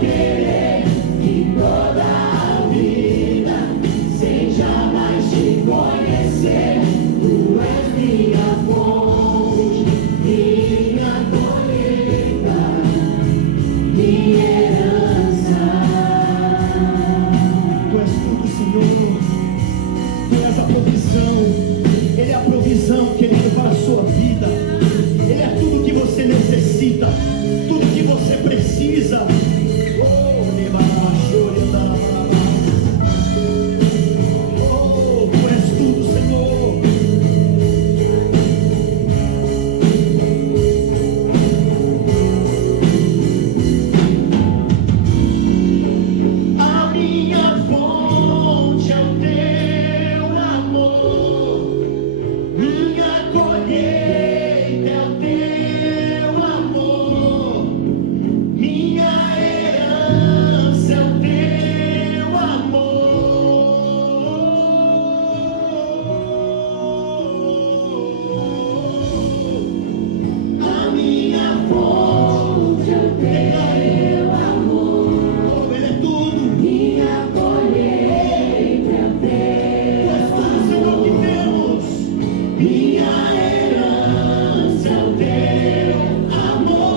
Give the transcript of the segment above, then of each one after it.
querer que toda a vida, sem jamais te conhecer. Tu és minha fonte, minha colheita, minha herança. Tu és tudo, Senhor. Tu és a provisão. Ele é a provisão, querido, para a sua vida. Ele é tudo que você necessita, tudo que você precisa. Tu és tudo, Senhor. A minha fonte é o teu amor, minha colheita é o teu amor, minha herança é o teu amor. A minha fonte é o teu amor, ele é tudo. Minha colheita é Tu és tudo, Senhor, que temos. minha herança é o teu amor.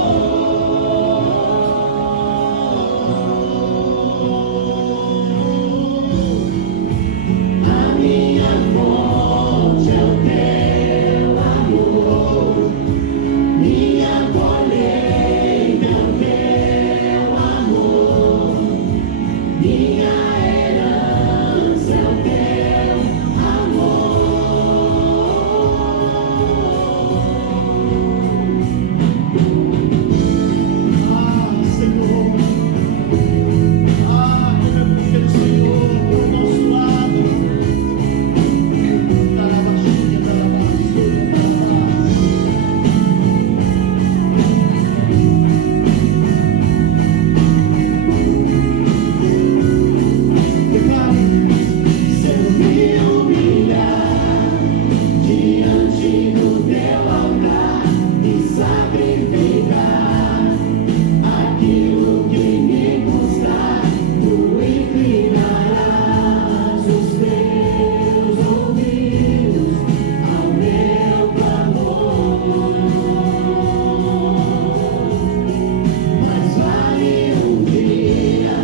A minha fonte é o teu amor, minha colheita é o teu amor, minha herança é o teu amor. Ah, Senhor. Ah, como é bom ter o Senhor ao nosso lado. Tarabaxinha, tarabaxinha, tarabaxinha. Declare. Se eu me humilhar diante do teu altar e sacrificar aquilo que me custar, tu inclinarás os teus ouvidos ao meu clamor. Mas vale um dia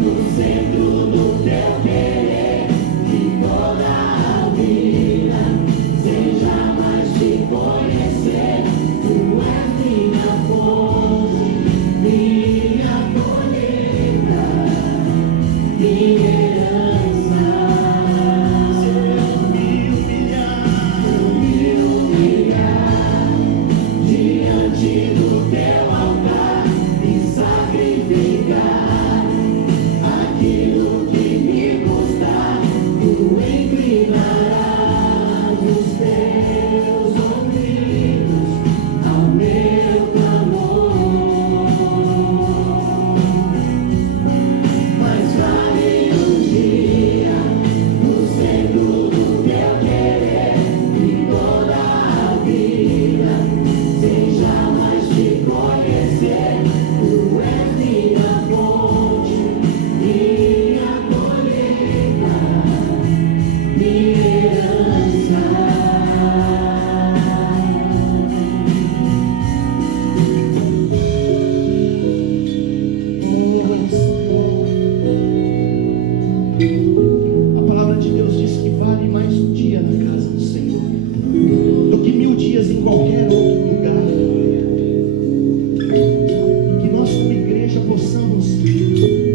no centro do teu querer que toda a vida, sem jamais te conhecer. Tu és minha fonte, minha colheita, minha herança. Se eu me humilhar diante do teu altar e sacrificar aquilo que me custar, tu inclinarás os teus ouvidos ao meu clamor. Mas vale um dia no centro do teu querer e toda a vida, sem jamais te conhecer. Tu és minha fonte, minha colheita, minha herança. A palavra de Deus diz que vale mais um dia na casa do Senhor do que 1000 dias em qualquer outro lugar. Que nós, como igreja, possamos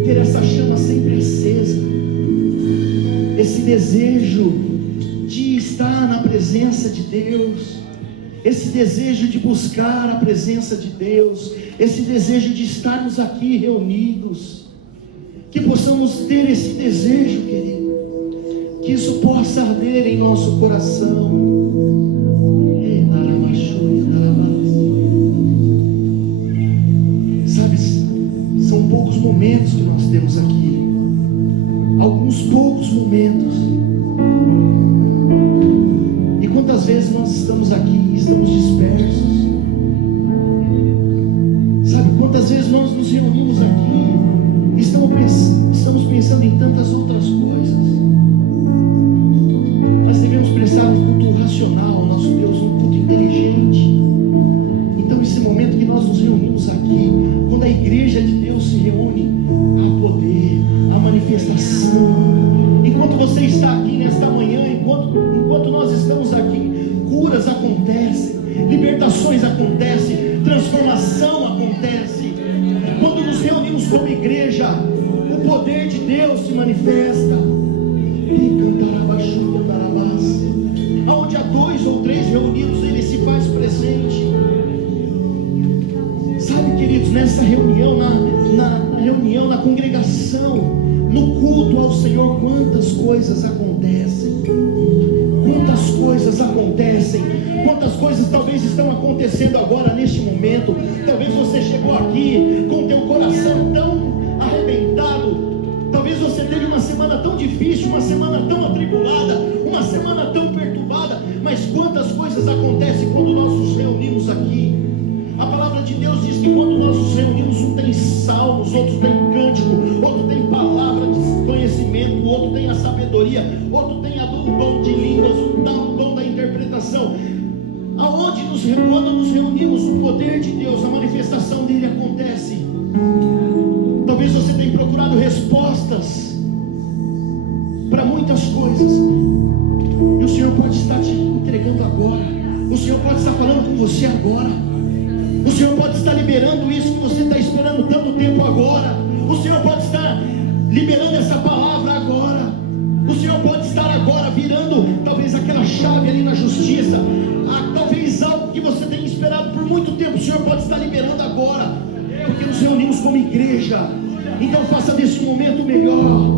ter essa chama sempre acesa, esse desejo de estar na presença de Deus, esse desejo de buscar a presença de Deus, esse desejo de estarmos aqui reunidos. Que possamos ter esse desejo, querido, que isso possa arder em nosso coração. Sabe, são poucos momentos que nós temos aqui, alguns poucos momentos. E quantas vezes nós estamos aqui, estamos dispersos? Sabe, quantas vezes nós nos reunimos aqui pensando em tantas outras coisas. Nós devemos prestar um culto racional ao nosso Deus, um culto inteligente. Então, esse momento que nós nos reunimos aqui, quando a igreja de Deus se reúne, há poder, há manifestação. Enquanto você está aqui nesta manhã, enquanto nós estamos aqui, curas acontecem, libertações acontecem, transformação acontece. Quando nos reunimos como igreja, o poder de Deus se manifesta. Aonde há 2 ou 3 reunidos, Ele se faz presente. Sabe, queridos, nessa reunião, na congregação, no culto ao Senhor, quantas coisas acontecem. Quantas coisas acontecem. Quantas coisas talvez estão acontecendo agora, neste momento. Talvez você chegou aqui com o teu coração tão arrebentado. Talvez você teve uma semana tão difícil, uma semana tão atribulada, uma semana tão perturbada. Mas quantas coisas acontecem quando nós nos reunimos aqui. A palavra de Deus diz que quando nós nos reunimos, um tem salmos, outro tem cântico, outro tem palavra de conhecimento, outro tem a sabedoria, outro tem o dom de línguas, o dom da interpretação. Quando nos reunimos, o poder de Deus, a manifestação dele acontece. Talvez você tenha procurado respostas para muitas coisas, e o Senhor pode estar te entregando agora. O Senhor pode estar falando com você agora. O Senhor pode estar liberando isso que você está esperando tanto tempo agora. O Senhor pode estar liberando essa palavra agora. O Senhor pode estar agora virando talvez aquela chave ali na justiça. Talvez algo que você tem esperado por muito tempo, o Senhor pode estar liberando agora, porque nos reunimos como igreja. Então faça desse momento o melhor.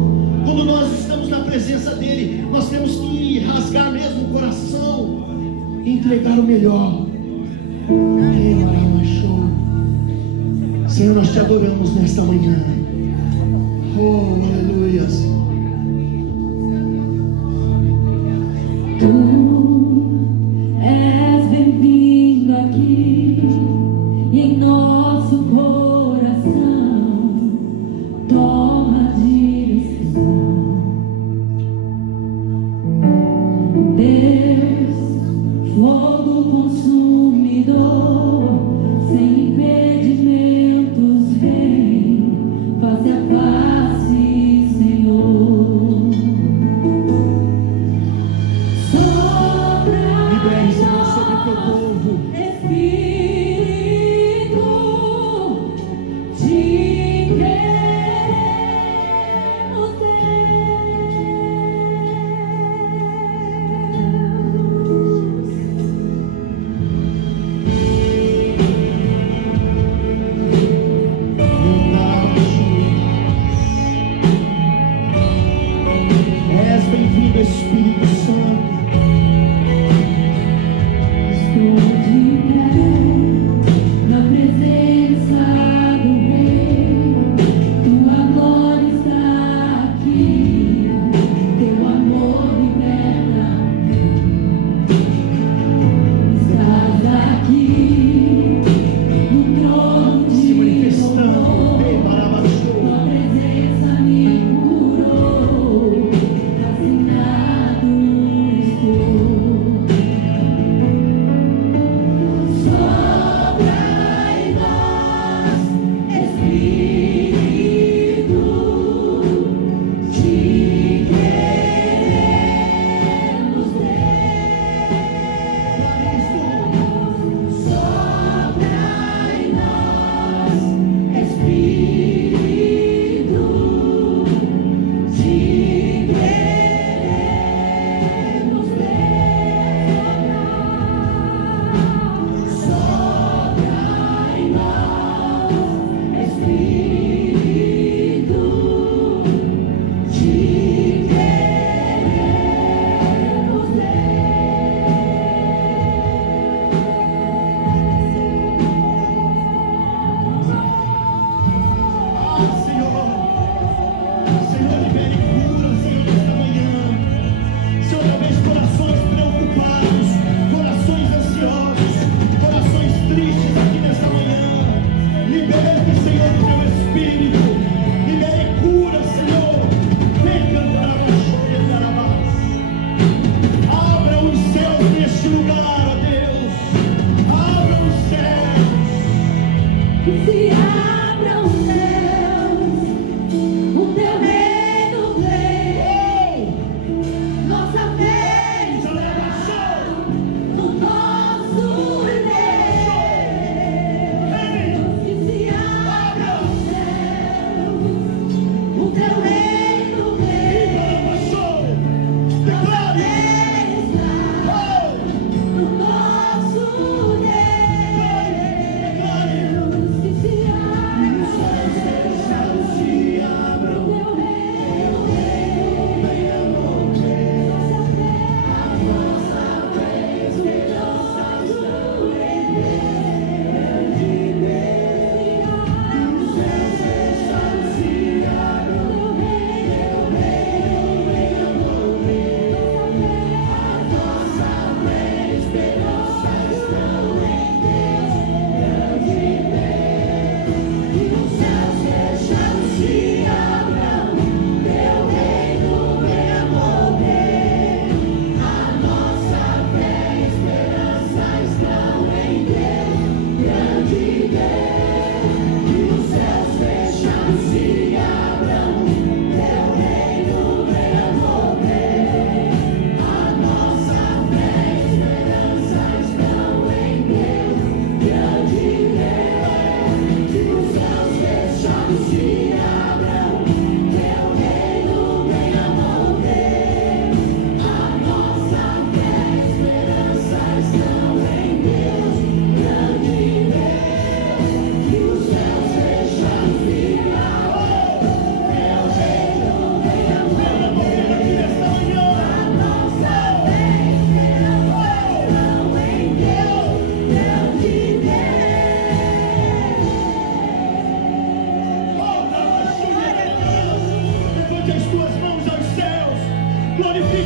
Quando nós estamos na presença dele, nós temos que rasgar mesmo o coração e entregar o melhor. Senhor, nós te adoramos nesta manhã. Oh, aleluias. Tu és bem-vindo aqui em nosso coração. Toma a direção, Deus, fogo consumidor, sem impedimentos, vem, face a face, Senhor. Libere, Senhor, sobre o teu povo. Espírito, te queremos,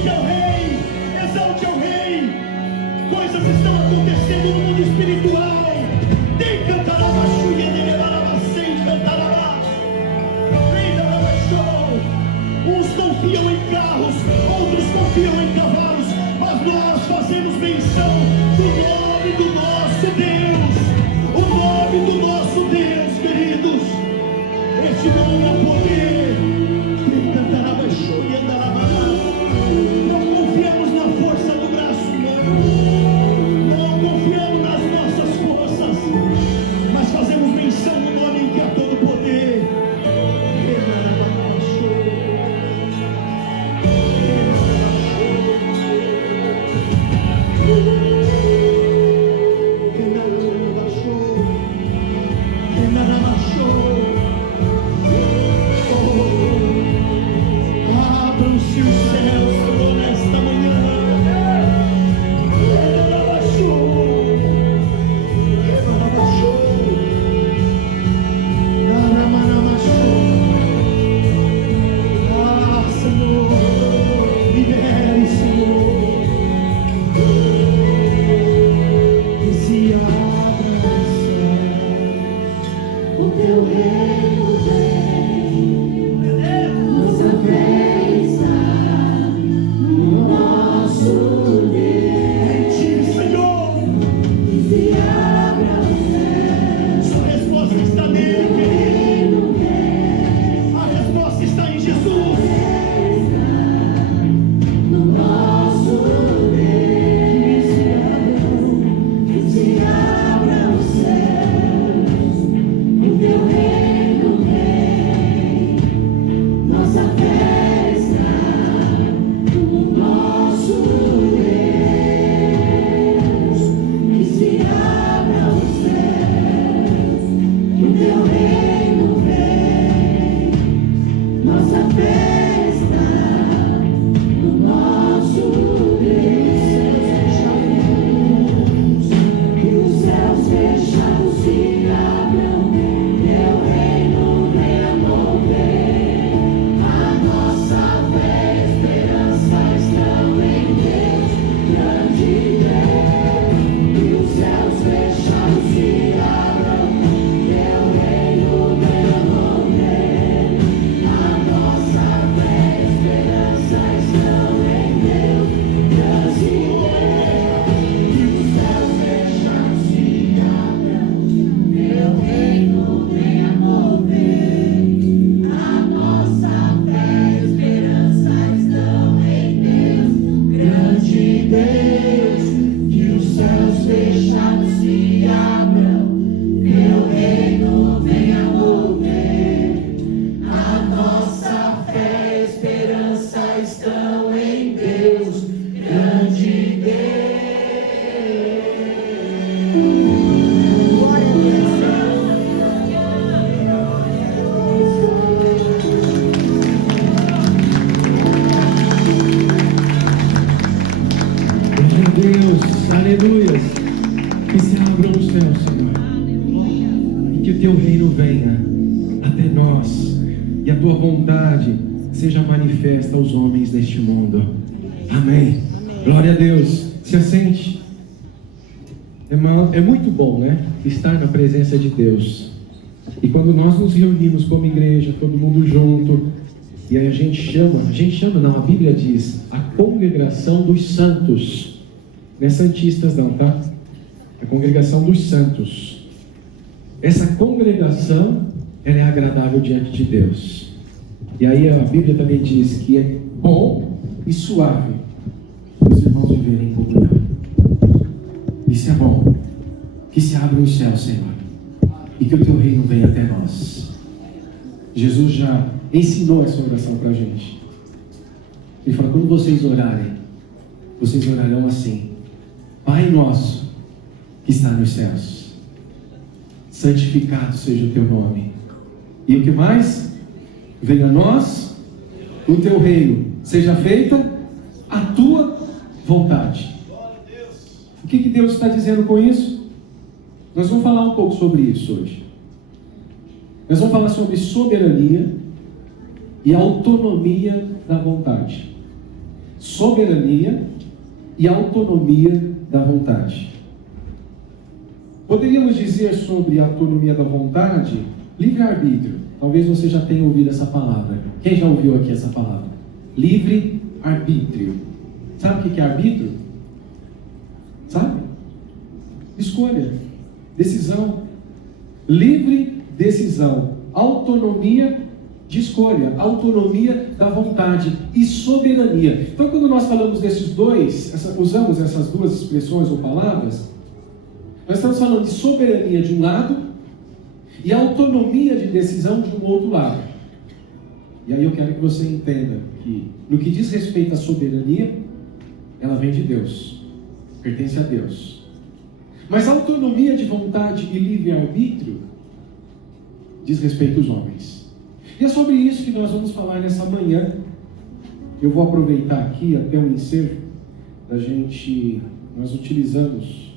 glorifique ao Rei, exalte ao Rei. Coisas estão acontecendo no mundo espiritual. Tem cantarabá, chuia, nerebarabá, sem cantarabá. Uns confiam em carros, outros confiam em cavalos, mas nós fazemos menção do nome do nosso Deus, o nome do nosso Deus, queridos. Este nome é poder. Não confiamos na força do braço humano, não confiamos nas nossas forças, mas fazemos menção no nome em que há todo o poder. Abram-se os céus, Senhor, nesta manhã. Ah, Senhor, libere, Senhor, que se abra os céus, O teu reino vem, nossa fé está no nosso Deus. Sim, Senhor, Que se abra o céu, a resposta está nele, o querido. reino vem, A resposta está em Jesus. no nosso Deus. Que se abra o céu, o teu reino vem, nossa fé está no nosso Deus. Que se abra o céu, o teu reino vem, nossa fé está no nosso Deus. Que os céus fechados se abram, teu reino venha mover. A nossa fé e esperança estão em Deus, grande Deus. Que os céus fechados se abram, teu reino venha mover. A nossa fé e esperança estão em Deus, grande Deus. Que os céus fechados se abram, teu reino venha mover. A nossa fé e esperança estão em Deus, grande Deus. Que os céus fechados se abram, teu reino venha mover. A nossa fé e esperança estão em Deus, grande Deus. Glória a Meu Deus, aleluia. Que se abram os céus, Senhor, e que o teu reino venha até nós, e a tua vontade seja manifesta aos homens deste mundo. Amém. Glória a Deus. Se assente. É muito bom, né? Estar na presença de Deus. E quando nós nos reunimos como igreja, todo mundo junto, e aí a a Bíblia diz, a congregação dos santos. Não é santistas não, tá? A congregação dos santos. Essa congregação, ela é agradável diante de Deus. E aí a Bíblia também diz que é bom e suave os irmãos viverem em comunhão. Isso é bom. Que se abram os céus, Senhor, e que o teu reino venha até nós. Jesus já ensinou essa oração para a gente. Ele fala, quando vocês orarem, vocês orarão assim: Pai nosso que está nos céus, santificado seja o teu nome. E o que mais? Venha a nós o teu reino, seja feita a tua vontade. O que Deus está dizendo com isso? Nós vamos falar um pouco sobre isso hoje. Nós vamos falar sobre soberania e autonomia da vontade. soberania e autonomia da vontade. Poderíamos dizer sobre a autonomia da vontade, livre-arbítrio. Talvez você já tenha ouvido essa palavra. Quem já ouviu aqui essa palavra? Livre-arbítrio. Sabe o que é arbítrio? Sabe? Escolha, decisão, livre decisão, autonomia de escolha, autonomia da vontade e soberania. Então, quando nós falamos desses dois, usamos essas duas expressões ou palavras, nós estamos falando de soberania de um lado e autonomia de decisão de um outro lado. E aí eu quero que você entenda que, no que diz respeito à soberania, ela vem de Deus, pertence a Deus. Mas a autonomia de vontade e livre-arbítrio diz respeito aos homens. E é sobre isso que nós vamos falar nessa manhã. Eu vou aproveitar aqui até o ensejo da gente, nós utilizamos,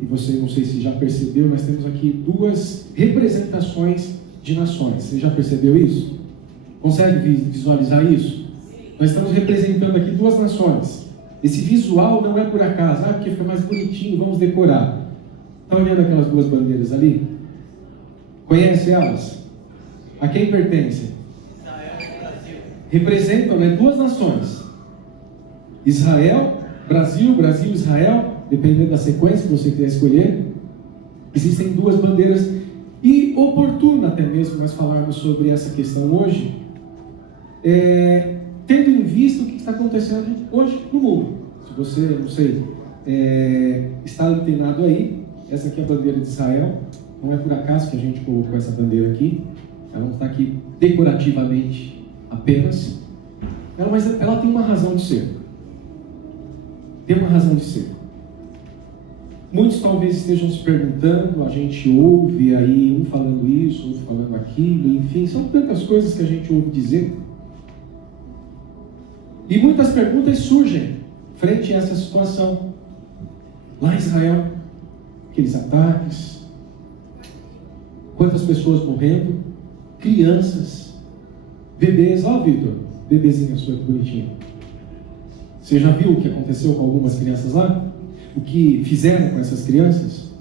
e você não sei se já percebeu, nós temos aqui duas representações de nações. Você já percebeu isso? Consegue visualizar isso? Nós estamos representando aqui duas nações. Esse visual não é por acaso, porque fica mais bonitinho, vamos decorar. Está olhando aquelas duas bandeiras ali? Conhece elas? A quem pertencem? Israel e Brasil. Representam, né, duas nações. Israel, Brasil, Brasil, Israel, dependendo da sequência que você quiser escolher. Existem duas bandeiras. E oportuno até mesmo nós falarmos sobre essa questão hoje, tendo em vista o que está acontecendo hoje no mundo. Se você, não sei, está antenado aí, essa aqui é a bandeira de Israel. Não é por acaso que a gente colocou essa bandeira aqui. Ela não está aqui decorativamente apenas. Mas ela tem uma razão de ser. Tem uma razão de ser. Muitos talvez estejam se perguntando, a gente ouve aí um falando isso, outro falando aquilo, enfim, são tantas coisas que a gente ouve dizer. E muitas perguntas surgem frente a essa situação. Lá em Israel, aqueles ataques, quantas pessoas morrendo, crianças, bebês. Ó, Vitor, bebezinho sua, que bonitinho. Você já viu o que aconteceu com algumas crianças lá? O que fizeram com essas crianças?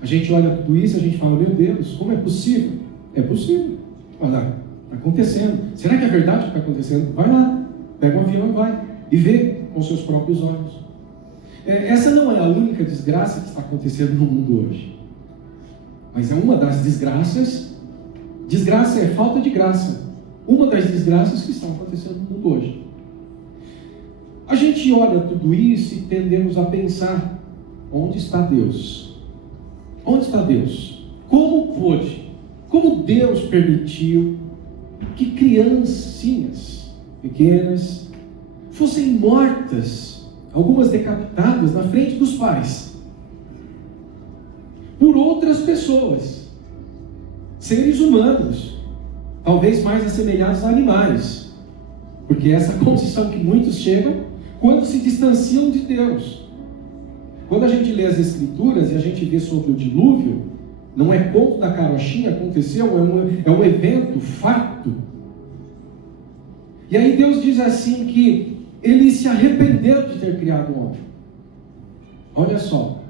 A gente olha tudo isso e a gente fala, meu Deus, como é possível? É possível. Olha lá, está acontecendo. Será que é verdade o que está acontecendo? Vai lá, pega um avião e vai. E vê com seus próprios olhos. Essa não é a única desgraça que está acontecendo no mundo hoje. Mas é uma das desgraças. Desgraça é falta de graça. Uma das desgraças que estão acontecendo no mundo hoje. A gente olha tudo isso e tendemos a pensar, onde está Deus? Onde está Deus? Como pôde? Como Deus permitiu que criancinhas pequenas fossem mortas, algumas decapitadas na frente dos pais, por outras pessoas, seres humanos, talvez mais assemelhados a animais, porque essa condição que muitos chegam quando se distanciam de Deus. Quando a gente lê as Escrituras e a gente vê sobre o dilúvio, não é conto da carochinha, aconteceu, é um evento, fato. E aí Deus diz assim que Ele se arrependeu de ter criado o homem. Olha só.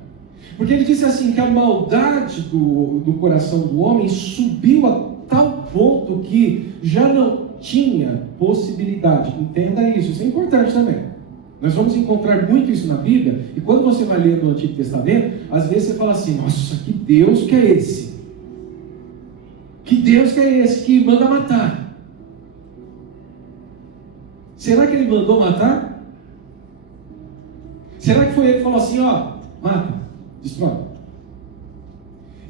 Porque Ele disse assim que a maldade do coração do homem subiu a tal ponto que já não tinha possibilidade. Entenda isso é importante também. Nós vamos encontrar muito isso na Bíblia, e quando você vai ler no Antigo Testamento, às vezes você fala assim, nossa, que Deus que é esse? Que Deus que é esse que manda matar? Será que Ele mandou matar? Será que foi Ele que falou assim, mata, destrói?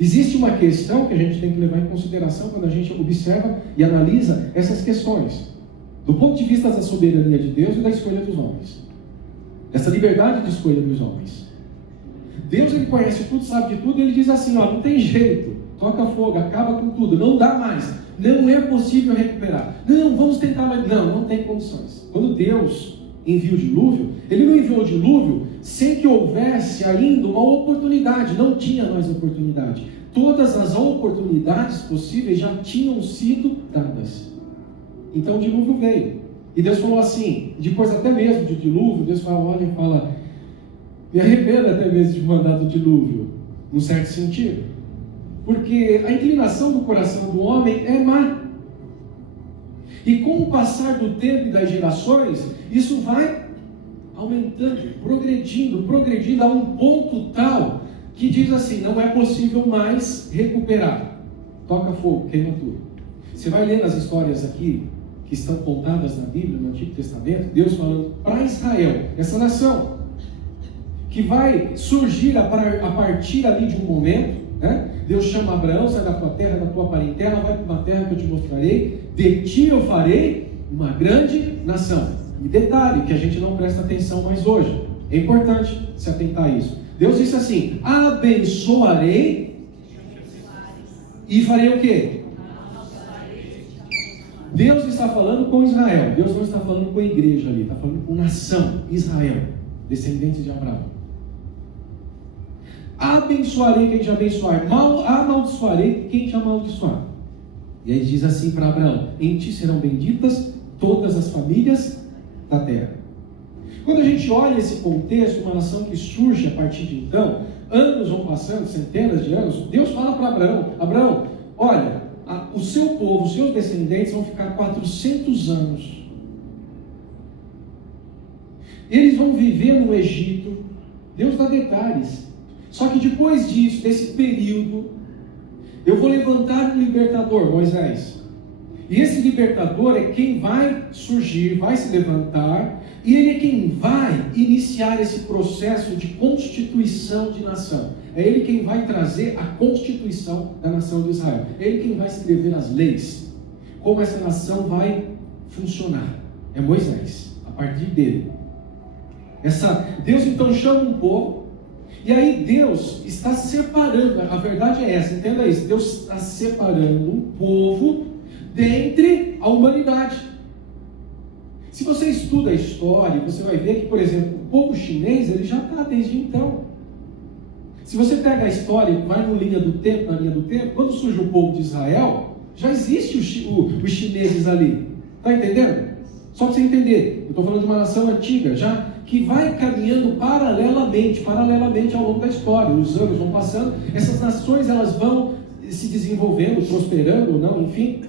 Existe uma questão que a gente tem que levar em consideração quando a gente observa e analisa essas questões, do ponto de vista da soberania de Deus e da escolha dos homens. Essa liberdade de escolha dos homens. Deus, Ele conhece tudo, sabe de tudo, e Ele diz assim, não tem jeito, toca fogo, acaba com tudo, não dá mais, não é possível recuperar, não, vamos tentar mais, não tem condições. Quando Deus envia o dilúvio, Ele não enviou o dilúvio sem que houvesse ainda uma oportunidade, não tinha mais oportunidade, todas as oportunidades possíveis já tinham sido dadas. Então o dilúvio veio. E Deus falou assim, depois até mesmo de dilúvio, Deus olha e fala, me arrependo até mesmo de mandar do dilúvio, num certo sentido. Porque a inclinação do coração do homem é má. E com o passar do tempo e das gerações, isso vai aumentando, progredindo a um ponto tal que diz assim, não é possível mais recuperar. Toca fogo, queima tudo. Você vai ler nas histórias aqui, que estão contadas na Bíblia, no Antigo Testamento, Deus falando para Israel, essa nação, que vai surgir a partir ali de um momento, né? Deus chama Abraão, sai da tua terra, da tua parentela, vai para uma terra que eu te mostrarei, de ti eu farei uma grande nação. E detalhe, que a gente não presta atenção mais hoje, é importante se atentar a isso. Deus disse assim, abençoarei e farei o quê? Deus está falando com Israel, Deus não está falando com a igreja ali, está falando com nação, Israel, descendentes de Abraão. Abençoarei quem te abençoar, amaldiçoarei quem te amaldiçoar. E aí diz assim para Abraão, em ti serão benditas todas as famílias da terra. Quando a gente olha esse contexto, uma nação que surge a partir de então, anos vão passando, centenas de anos, Deus fala para Abraão, Abraão, olha, o seu povo, os seus descendentes vão ficar 400 anos. Eles vão viver no Egito. Deus dá detalhes. Só que depois disso, desse período, eu vou levantar um libertador, Moisés. E esse libertador é quem vai surgir, vai se levantar, e ele é quem vai iniciar esse processo de constituição de nação. É ele quem vai trazer a constituição da nação de Israel. É ele quem vai escrever as leis. Como essa nação vai funcionar. É Moisés, a partir dele. Deus então chama um povo, e aí Deus está separando, a verdade é essa, entenda isso, Deus está separando um povo dentre a humanidade. Se você estuda a história, você vai ver que, por exemplo, o povo chinês, ele já está desde então. Se você pega a história e vai na linha do tempo, quando surge o povo de Israel, já existe os chineses ali. Está entendendo? Só para você entender, eu estou falando de uma nação antiga, já que vai caminhando paralelamente ao longo da história. Os anos vão passando, essas nações elas vão se desenvolvendo, prosperando ou não, enfim.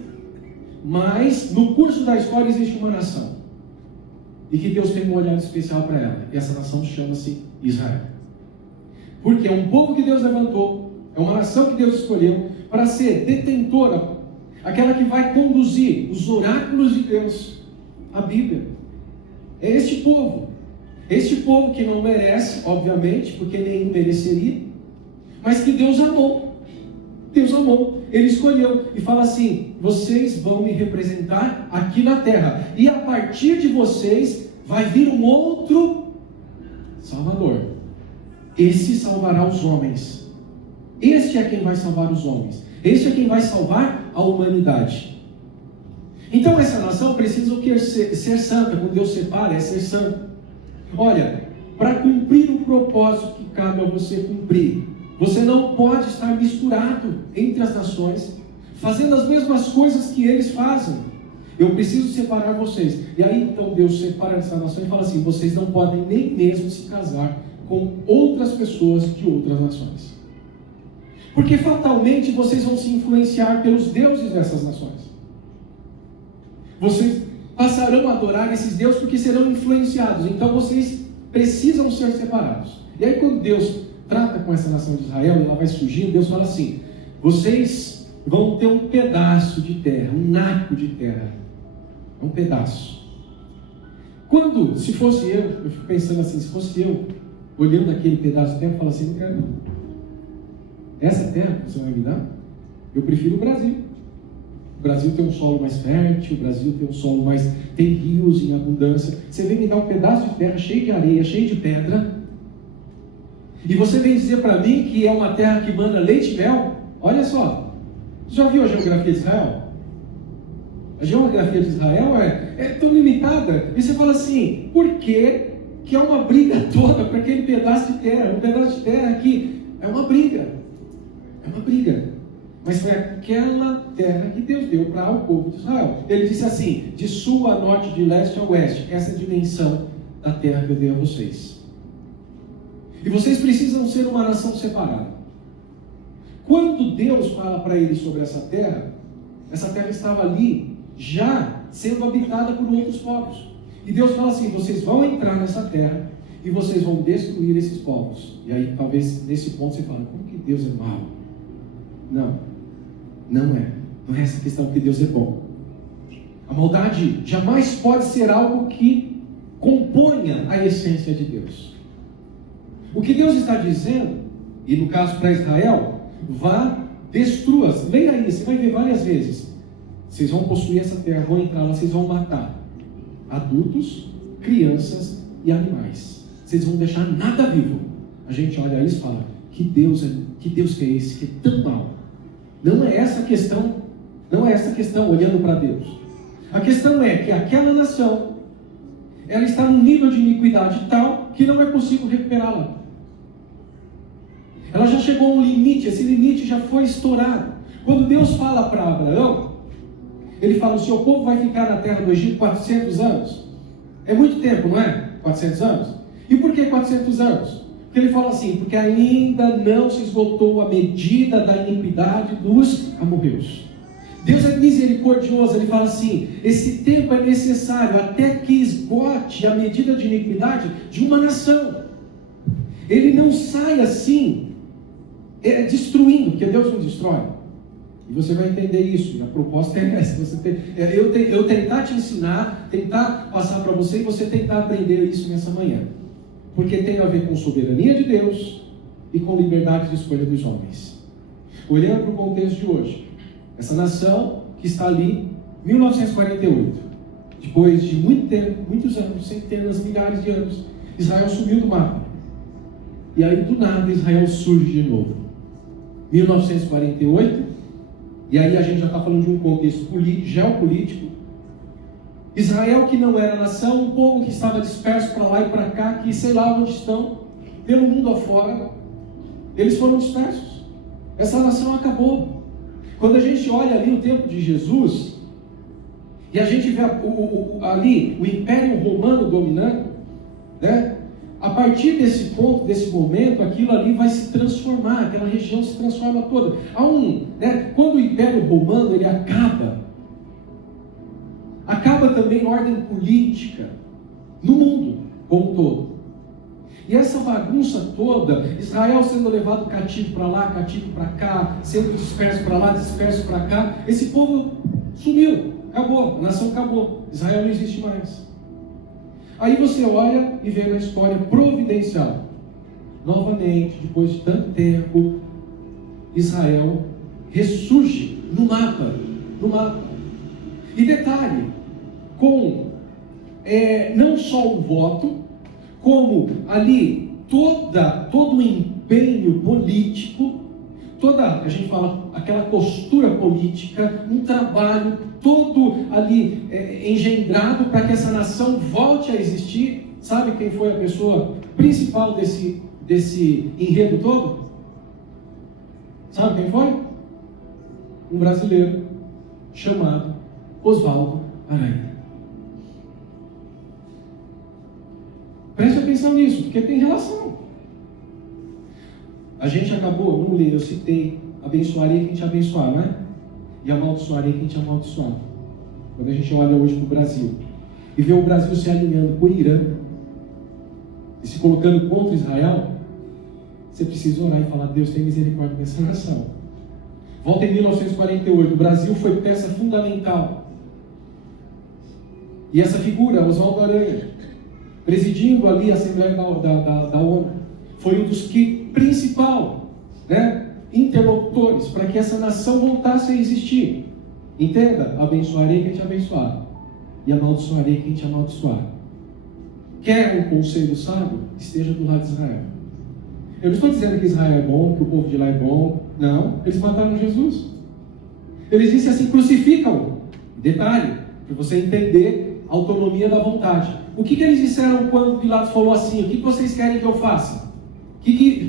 Mas no curso da história existe uma nação. E que Deus tem um olhar especial para ela. E essa nação chama-se Israel. Porque é um povo que Deus levantou, é uma nação que Deus escolheu para ser detentora, aquela que vai conduzir os oráculos de Deus, a Bíblia. É este povo que não merece, obviamente, porque nenhum mereceria, mas que Deus amou. Deus amou, Ele escolheu e fala assim: vocês vão me representar aqui na terra, e a partir de vocês vai vir um outro Salvador. Esse salvará os homens. Este é quem vai salvar os homens. Este é quem vai salvar a humanidade. Então essa nação precisa o que? Ser santa. Quando Deus separa, é ser santo. Olha, para cumprir o propósito que cabe a você cumprir, você não pode estar misturado entre as nações, fazendo as mesmas coisas que eles fazem. Eu preciso separar vocês. E aí então Deus separa essa nação e fala assim: vocês não podem nem mesmo se casar com outras pessoas de outras nações, porque fatalmente vocês vão se influenciar pelos deuses dessas nações. Vocês passarão a adorar esses deuses porque serão influenciados. Então vocês precisam ser separados. E aí quando Deus trata com essa nação de Israel, ela vai surgindo, Deus fala assim: vocês vão ter um pedaço de terra, um naco de terra, um pedaço. Quando, se fosse eu fico pensando assim, se fosse eu olhando aquele pedaço de terra, eu falo assim: não quero não. Essa terra que você vai me dar, eu prefiro o Brasil. O Brasil tem um solo mais fértil, o Brasil tem um solo mais, tem rios em abundância. Você vem me dar um pedaço de terra cheio de areia, cheio de pedra, e você vem dizer para mim que é uma terra que manda leite e mel? Olha só, você já viu a geografia de Israel? A geografia de Israel é tão limitada, e você fala assim: por que é uma briga toda para aquele pedaço de terra? Um pedaço de terra aqui é uma briga. É uma briga. Mas foi aquela terra que Deus deu para o povo de Israel. Ele disse assim: de sul a norte, de leste a oeste, essa é a dimensão da terra que eu dei a vocês. E vocês precisam ser uma nação separada. Quando Deus fala para eles sobre essa terra estava ali já sendo habitada por outros povos. E Deus fala assim: vocês vão entrar nessa terra e vocês vão destruir esses povos. E aí talvez nesse ponto você fale: como que Deus é mau? Não é essa questão que Deus é bom. A maldade jamais pode ser algo que componha a essência de Deus. O que Deus está dizendo, e no caso para Israel, vá, destrua-as. Leia aí, você vai ver várias vezes. Vocês vão possuir essa terra, vão entrar lá, vocês vão matar adultos, crianças e animais. Vocês vão deixar nada vivo. A gente olha isso e fala: que Deus que é esse, que é tão mau? Não é essa a questão, olhando para Deus. A questão é que aquela nação, ela está num nível de iniquidade tal que não é possível recuperá-la. Ela já chegou a um limite, esse limite já foi estourado. Quando Deus fala para Abraão, ele fala: o seu povo vai ficar na terra do Egito 400 anos. É muito tempo, não é? 400 anos. E por que 400 anos? Porque ele fala assim: porque ainda não se esgotou a medida da iniquidade dos amorreus. Deus é misericordioso, ele fala assim: esse tempo é necessário até que esgote a medida de iniquidade de uma nação. Ele não sai assim, destruindo, porque Deus não destrói. E você vai entender isso, e a proposta é essa: eu tentar te ensinar, tentar passar para você, e você tentar aprender isso nessa manhã. Porque tem a ver com soberania de Deus e com liberdade de escolha dos homens. Olhando para o contexto de hoje, essa nação que está ali, 1948, depois de muito tempo, muitos anos, centenas, milhares de anos, Israel sumiu do mapa. E aí do nada Israel surge de novo. 1948, e aí a gente já está falando de um contexto geopolítico. Israel, que não era nação, um povo que estava disperso para lá e para cá, que sei lá onde estão, pelo mundo afora, eles foram dispersos. Essa nação acabou. Quando a gente olha ali o tempo de Jesus, e a gente vê ali o Império Romano dominando, né? A partir desse ponto, desse momento, aquilo ali vai se transformar, aquela região se transforma toda. Quando o Império Romano ele acaba também a ordem política no mundo como um todo. E essa bagunça toda, Israel sendo levado cativo para lá, cativo para cá, sendo disperso para lá, disperso para cá, esse povo sumiu, acabou, a nação acabou, Israel não existe mais. Aí você olha e vê na história providencial, novamente, depois de tanto tempo, Israel ressurge no mapa. E detalhe, com não só o voto, como ali todo o empenho político, a gente fala, aquela costura política, um trabalho todo ali engendrado para que essa nação volte a existir. Sabe quem foi a pessoa principal desse enredo todo? Sabe quem foi? Um brasileiro chamado Oswaldo Aranha. Preste atenção nisso, porque tem relação. A gente acabou, vamos ler, eu citei: abençoarei quem te abençoar, não é? E amaldiçoarei quem te amaldiçoar. Quando a gente olha hoje para o Brasil e vê o Brasil se alinhando com o Irã e se colocando contra Israel, você precisa orar e falar: Deus, tem misericórdia dessa nação. Volta em 1948, o Brasil foi peça fundamental. E essa figura, Oswaldo Aranha, presidindo ali a Assembleia da ONU, foi um dos principal, interlocutores para que essa nação voltasse a existir. Entenda: abençoarei quem te abençoar e amaldiçoarei quem te amaldiçoar. Quer um conselho sábio? Esteja do lado de Israel. Eu não estou dizendo que Israel é bom, que o povo de lá é bom. Não, eles mataram Jesus. Eles disseram assim: crucificam. Detalhe, para você entender a autonomia da vontade. O que eles disseram quando Pilatos falou assim: o que vocês querem que eu faça?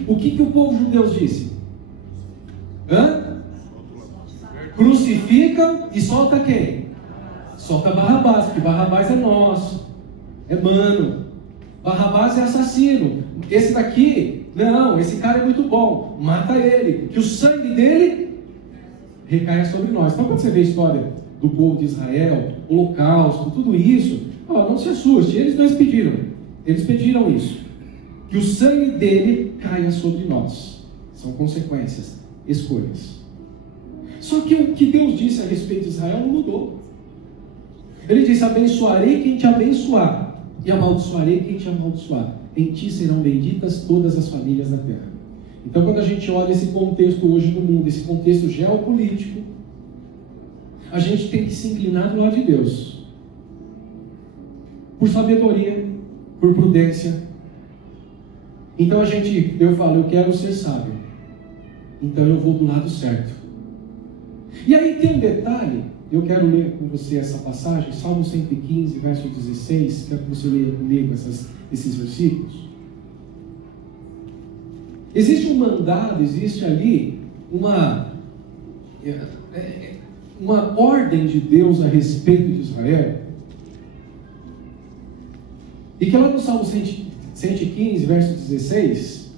O que o povo judeu disse? crucificam e solta quem? Solta Barrabás, porque Barrabás é nosso, é mano. Barrabás é assassino. Esse daqui, não, esse cara é muito bom, mata ele, que o sangue dele recaia sobre nós. Então quando você vê a história do povo de Israel, holocausto, tudo isso, não se assuste, eles não pediram isso, que o sangue dele caia sobre nós. São consequências, escolhas. Só que o que Deus disse a respeito de Israel não mudou. Ele disse: abençoarei quem te abençoar e amaldiçoarei quem te amaldiçoar. Em ti serão benditas todas as famílias da terra. Então quando a gente olha esse contexto hoje do mundo, esse contexto geopolítico, a gente tem que se inclinar do lado de Deus, por sabedoria, por prudência. Então eu falo, eu quero ser sábio, então eu vou do lado certo. E aí tem um detalhe, eu quero ler com você essa passagem, Salmo 115, verso 16, quero que você leia comigo esses versículos. Existe um mandado, existe ali uma ordem de Deus a respeito de Israel, e que lá no Salmo 115, verso 16,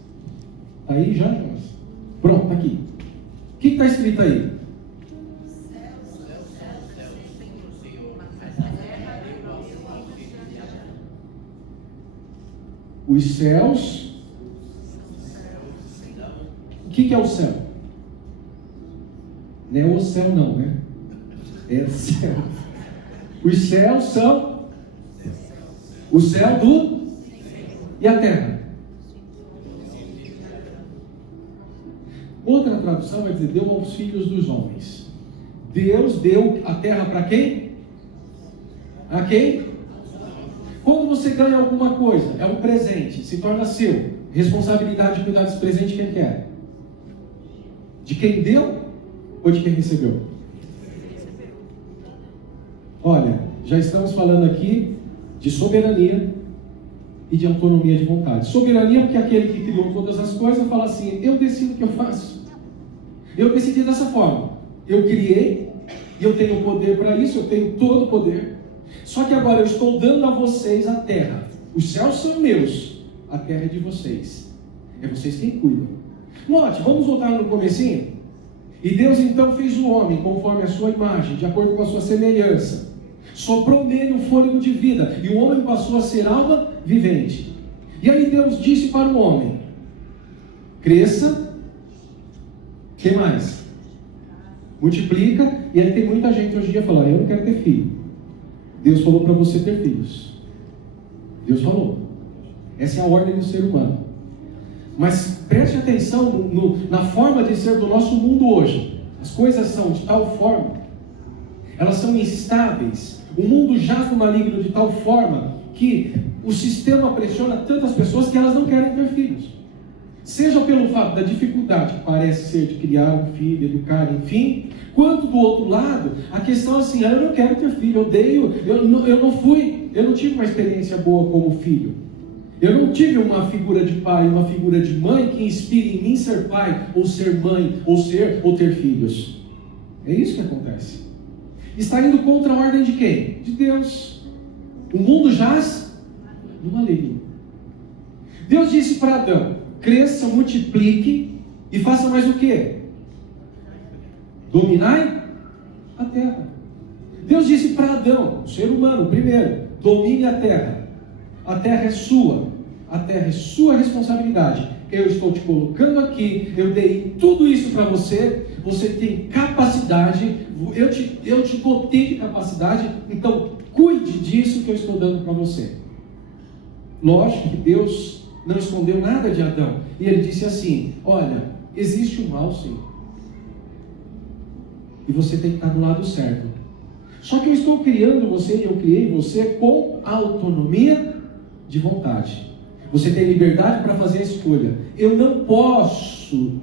está aí já, Jonas? Pronto, está aqui. O que está escrito aí? Os céus. O que é o céu? Não é o céu não, né? É o céu. Os céus são o céu do e a terra. Outra tradução vai dizer: deu aos filhos dos homens. Deus deu a terra para quem? A quem? Quando você ganha alguma coisa, é um presente, se torna seu. Responsabilidade de cuidar desse presente, quem quer? De quem deu ou de quem recebeu? Olha, já estamos falando aqui de soberania e de autonomia de vontade. Soberania porque aquele que criou todas as coisas fala assim: eu decido o que eu faço. Eu decidi dessa forma. Eu criei e eu tenho poder para isso, eu tenho todo o poder. Só que agora eu estou dando a vocês a terra. Os céus são meus, a terra é de vocês. É vocês quem cuidam. Note, vamos voltar no comecinho. E Deus então fez o homem conforme a sua imagem, de acordo com a sua semelhança. Soprou nele o fôlego de vida, e o homem passou a ser alma vivente. E aí Deus disse para o homem: cresça. O que mais? Multiplica. E aí tem muita gente hoje em dia falando: eu não quero ter filho. Deus falou para você ter filhos. Deus falou. Essa é a ordem do ser humano. Mas preste atenção na forma de ser do nosso mundo hoje. As coisas são de tal forma, elas são instáveis. O mundo jaz no maligno de tal forma que o sistema pressiona tantas pessoas que elas não querem ter filhos. Seja pelo fato da dificuldade que parece ser de criar um filho, educar, enfim, quanto do outro lado, a questão é assim: eu não quero ter filho, eu não tive uma experiência boa como filho. Eu não tive uma figura de pai, uma figura de mãe que inspire em mim ser pai, ou ser mãe, ou ter filhos. É isso que acontece. Está indo contra a ordem de quem? De Deus. O mundo jaz no maligno. Deus disse para Adão: cresça, multiplique e faça mais o quê? Dominai a terra. Deus disse para Adão, o ser humano, primeiro: domine a terra. A terra é sua. A terra é sua responsabilidade. Eu estou te colocando aqui. Eu dei tudo isso para você. Você tem capacidade. Eu te dotei de capacidade. Então cuide disso que eu estou dando para você. Lógico que Deus não escondeu nada de Adão. E ele disse assim: olha, existe um mal, sim. E você tem que estar do lado certo. Só que eu estou criando você, e eu criei você com autonomia de vontade. Você tem liberdade para fazer a escolha. Eu não posso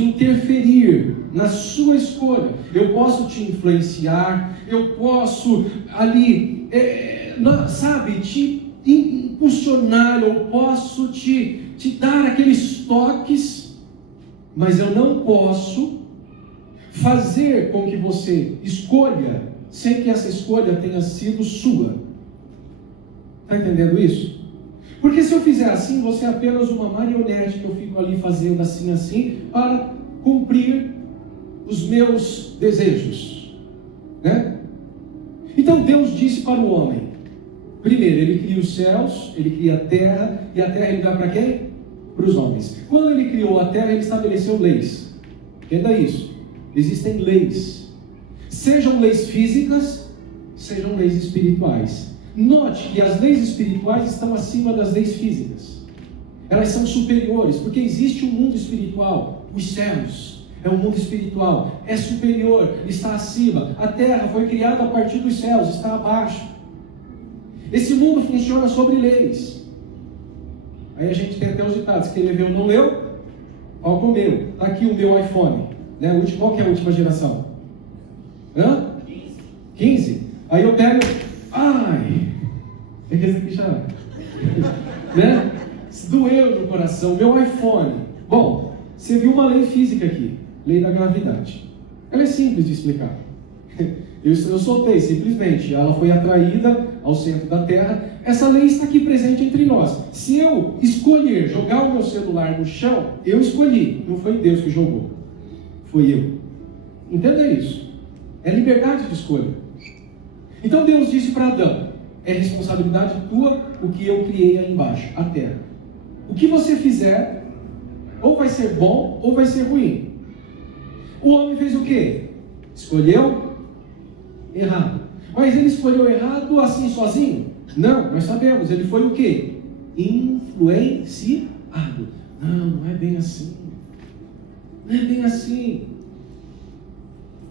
interferir na sua escolha. Eu posso te influenciar, eu posso ali, te impulsionar, eu posso te dar aqueles toques, mas eu não posso fazer com que você escolha, sem que essa escolha tenha sido sua. Está entendendo isso? Porque se eu fizer assim, você é apenas uma marionete que eu fico ali fazendo assim, para cumprir os meus desejos, né? Então Deus disse para o homem, primeiro, Ele cria os céus, Ele cria a terra, e a terra Ele dá para quem? Para os homens. Quando Ele criou a terra, Ele estabeleceu leis. Entenda isso. Existem leis. Sejam leis físicas, sejam leis espirituais. Note que as leis espirituais estão acima das leis físicas. Elas são superiores, porque existe um mundo espiritual, os céus. É um mundo espiritual, é superior, está acima. A terra foi criada a partir dos céus, está abaixo. Esse mundo funciona sobre leis. Aí a gente tem até os ditados, quem leu não leu, ó comeu. Está aqui o meu iPhone, né? Qual que é a última geração? 15? Aí eu pego, é que esse aqui já né? Doeu no coração, meu iPhone. Bom, você viu uma lei física aqui, lei da gravidade. Ela é simples de explicar. Eu soltei simplesmente, ela foi atraída ao centro da Terra. Essa lei está aqui presente entre nós. Se eu escolher jogar o meu celular no chão, eu escolhi, não foi Deus que jogou, foi eu. Entenda isso. É liberdade de escolha. Então Deus disse para Adão, é responsabilidade tua o que eu criei aí embaixo, a terra. O que você fizer, ou vai ser bom, ou vai ser ruim. O homem fez o quê? Escolheu errado. Mas ele escolheu errado assim sozinho? Não, nós sabemos, ele foi o quê? Influenciado. Não é bem assim. Não é bem assim.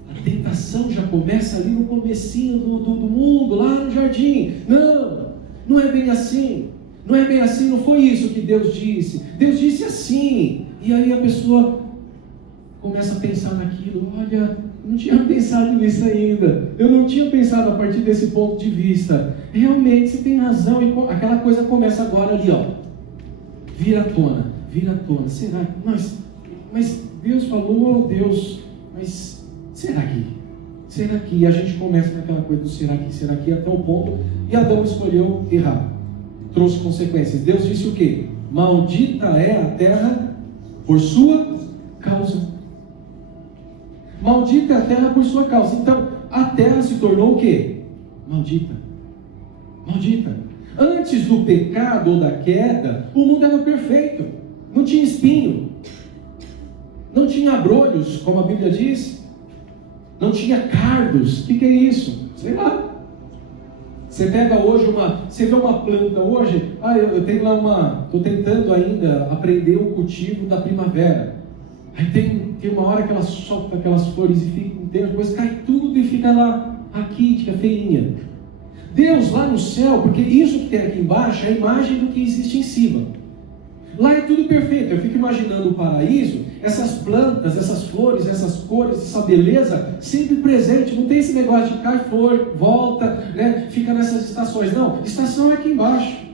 A tentação já começa ali no comecinho do mundo, lá no jardim. Não é bem assim. Não é bem assim, não foi isso que Deus disse. Deus disse assim. E aí a pessoa começa a pensar naquilo. Olha, eu não tinha pensado nisso ainda. Eu não tinha pensado a partir desse ponto de vista. Realmente, você tem razão. E aquela coisa começa agora ali, ó. Vira à tona. Será? Mas Deus falou, Deus, mas será que? E a gente começa naquela coisa do será que, até o ponto. E Adão escolheu errar. Trouxe consequências. Deus disse o quê? Maldita é a terra por sua causa. Maldita é a terra por sua causa. Então, a terra se tornou o quê? Maldita. Antes do pecado ou da queda, o mundo era perfeito. Não tinha espinho. Não tinha abrolhos, como a Bíblia diz. Não tinha cardos. O que é isso? Sei lá. Você pega hoje você vê uma planta hoje, eu tenho lá estou tentando ainda aprender o cultivo da primavera. Aí tem uma hora que ela solta aquelas flores e fica um tempo, depois cai tudo e fica lá raquítica, feinha. Deus lá no céu, porque isso que tem aqui embaixo é a imagem do que existe em cima. Lá é tudo perfeito. Eu fico imaginando o paraíso, essas plantas, essas flores, essas cores, essa beleza sempre presente. Não tem esse negócio de cai flor, volta, né? Fica nessas estações. Não, estação é aqui embaixo.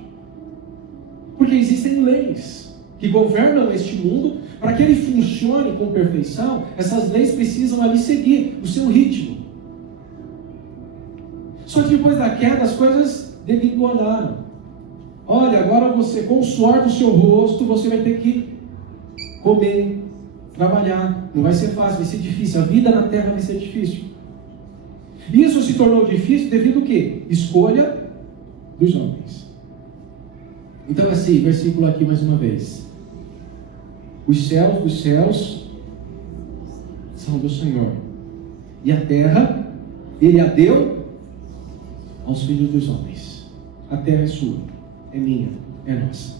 Porque existem leis que governam este mundo. Para que ele funcione com perfeição, essas leis precisam ali seguir o seu ritmo. Só que depois da queda as coisas degringonaram. Olha, agora você, com o suor do seu rosto, você vai ter que comer, trabalhar. Não vai ser fácil, vai ser difícil. A vida na terra vai ser difícil. Isso se tornou difícil devido ao quê? Escolha dos homens. Então esse versículo aqui mais uma vez. Os céus dos céus são do Senhor. E a terra, Ele a deu aos filhos dos homens. A terra é sua. É minha, é nossa.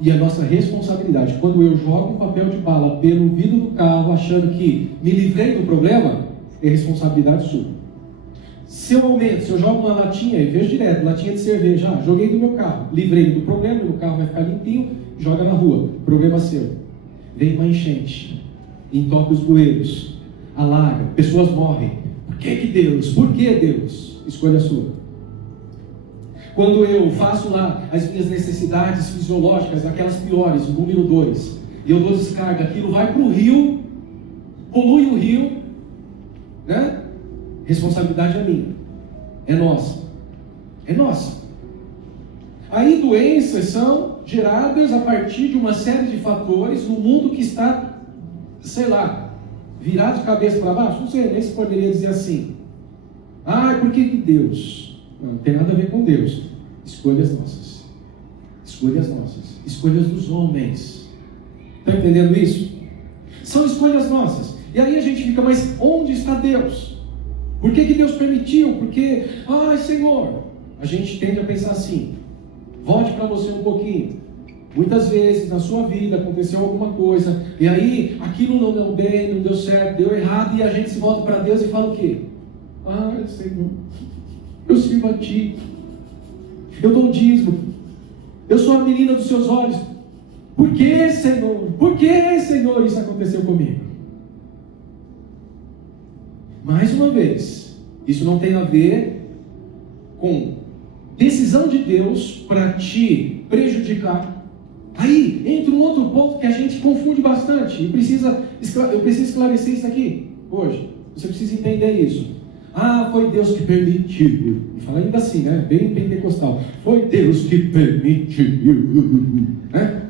E a nossa responsabilidade, quando eu jogo um papel de bala pelo vidro do carro, achando que me livrei do problema, é responsabilidade sua. Se eu jogo uma latinha, e vejo direto, latinha de cerveja, joguei do meu carro, livrei do problema, meu carro vai ficar limpinho, joga na rua, problema seu. Vem uma enchente, entope os bueiros, alaga, pessoas morrem. Por que Deus? Por que Deus? Escolha sua. Quando eu faço lá as minhas necessidades fisiológicas, aquelas piores, o número 2, e eu dou descarga, aquilo vai para o rio, polui o rio, né? Responsabilidade é minha, é nossa, é nossa. Aí doenças são geradas a partir de uma série de fatores no mundo que está, sei lá, virado de cabeça para baixo. Não sei nem se poderia dizer assim. Por que Deus? Não tem nada a ver com Deus. Escolhas nossas. Escolhas nossas. Escolhas dos homens. Está entendendo isso? São escolhas nossas. E aí a gente fica, mas onde está Deus? Por que Deus permitiu? Porque, Senhor, a gente tende a pensar assim. Volte para você um pouquinho. Muitas vezes na sua vida aconteceu alguma coisa, e aí aquilo não deu bem, não deu certo, deu errado, e a gente se volta para Deus e fala o quê? Senhor, eu sirvo a Ti, eu dou o dízimo, eu sou a menina dos Seus olhos. Por que, Senhor? Por que, Senhor, isso aconteceu comigo? Mais uma vez, isso não tem a ver com decisão de Deus para te prejudicar. Aí entra um outro ponto que a gente confunde bastante, e eu preciso esclarecer isso aqui hoje. Você precisa entender isso. Foi Deus que permitiu. E fala ainda assim, né? Bem pentecostal. Foi Deus que permitiu. Né?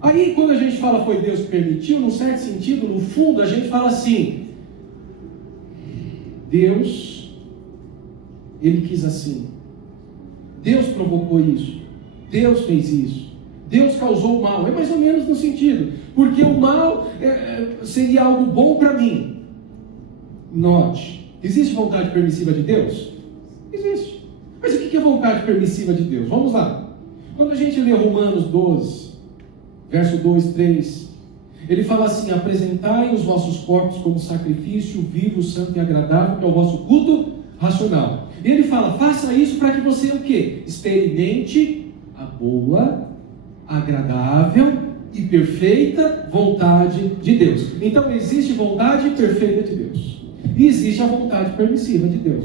Aí quando a gente fala foi Deus que permitiu, num certo sentido, no fundo, a gente fala assim: Deus, Ele quis assim. Deus provocou isso, Deus fez isso, Deus causou o mal. É mais ou menos no sentido, porque o mal seria algo bom para mim. Note, existe vontade permissiva de Deus? Existe. Mas o que é vontade permissiva de Deus? Vamos lá. Quando a gente lê Romanos 12, verso 2, 3, ele fala assim: apresentai os vossos corpos como sacrifício vivo, santo e agradável, que é o vosso culto racional. E ele fala: faça isso para que você o quê? Experimente a boa, agradável e perfeita vontade de Deus. Então existe vontade perfeita de Deus e existe a vontade permissiva de Deus.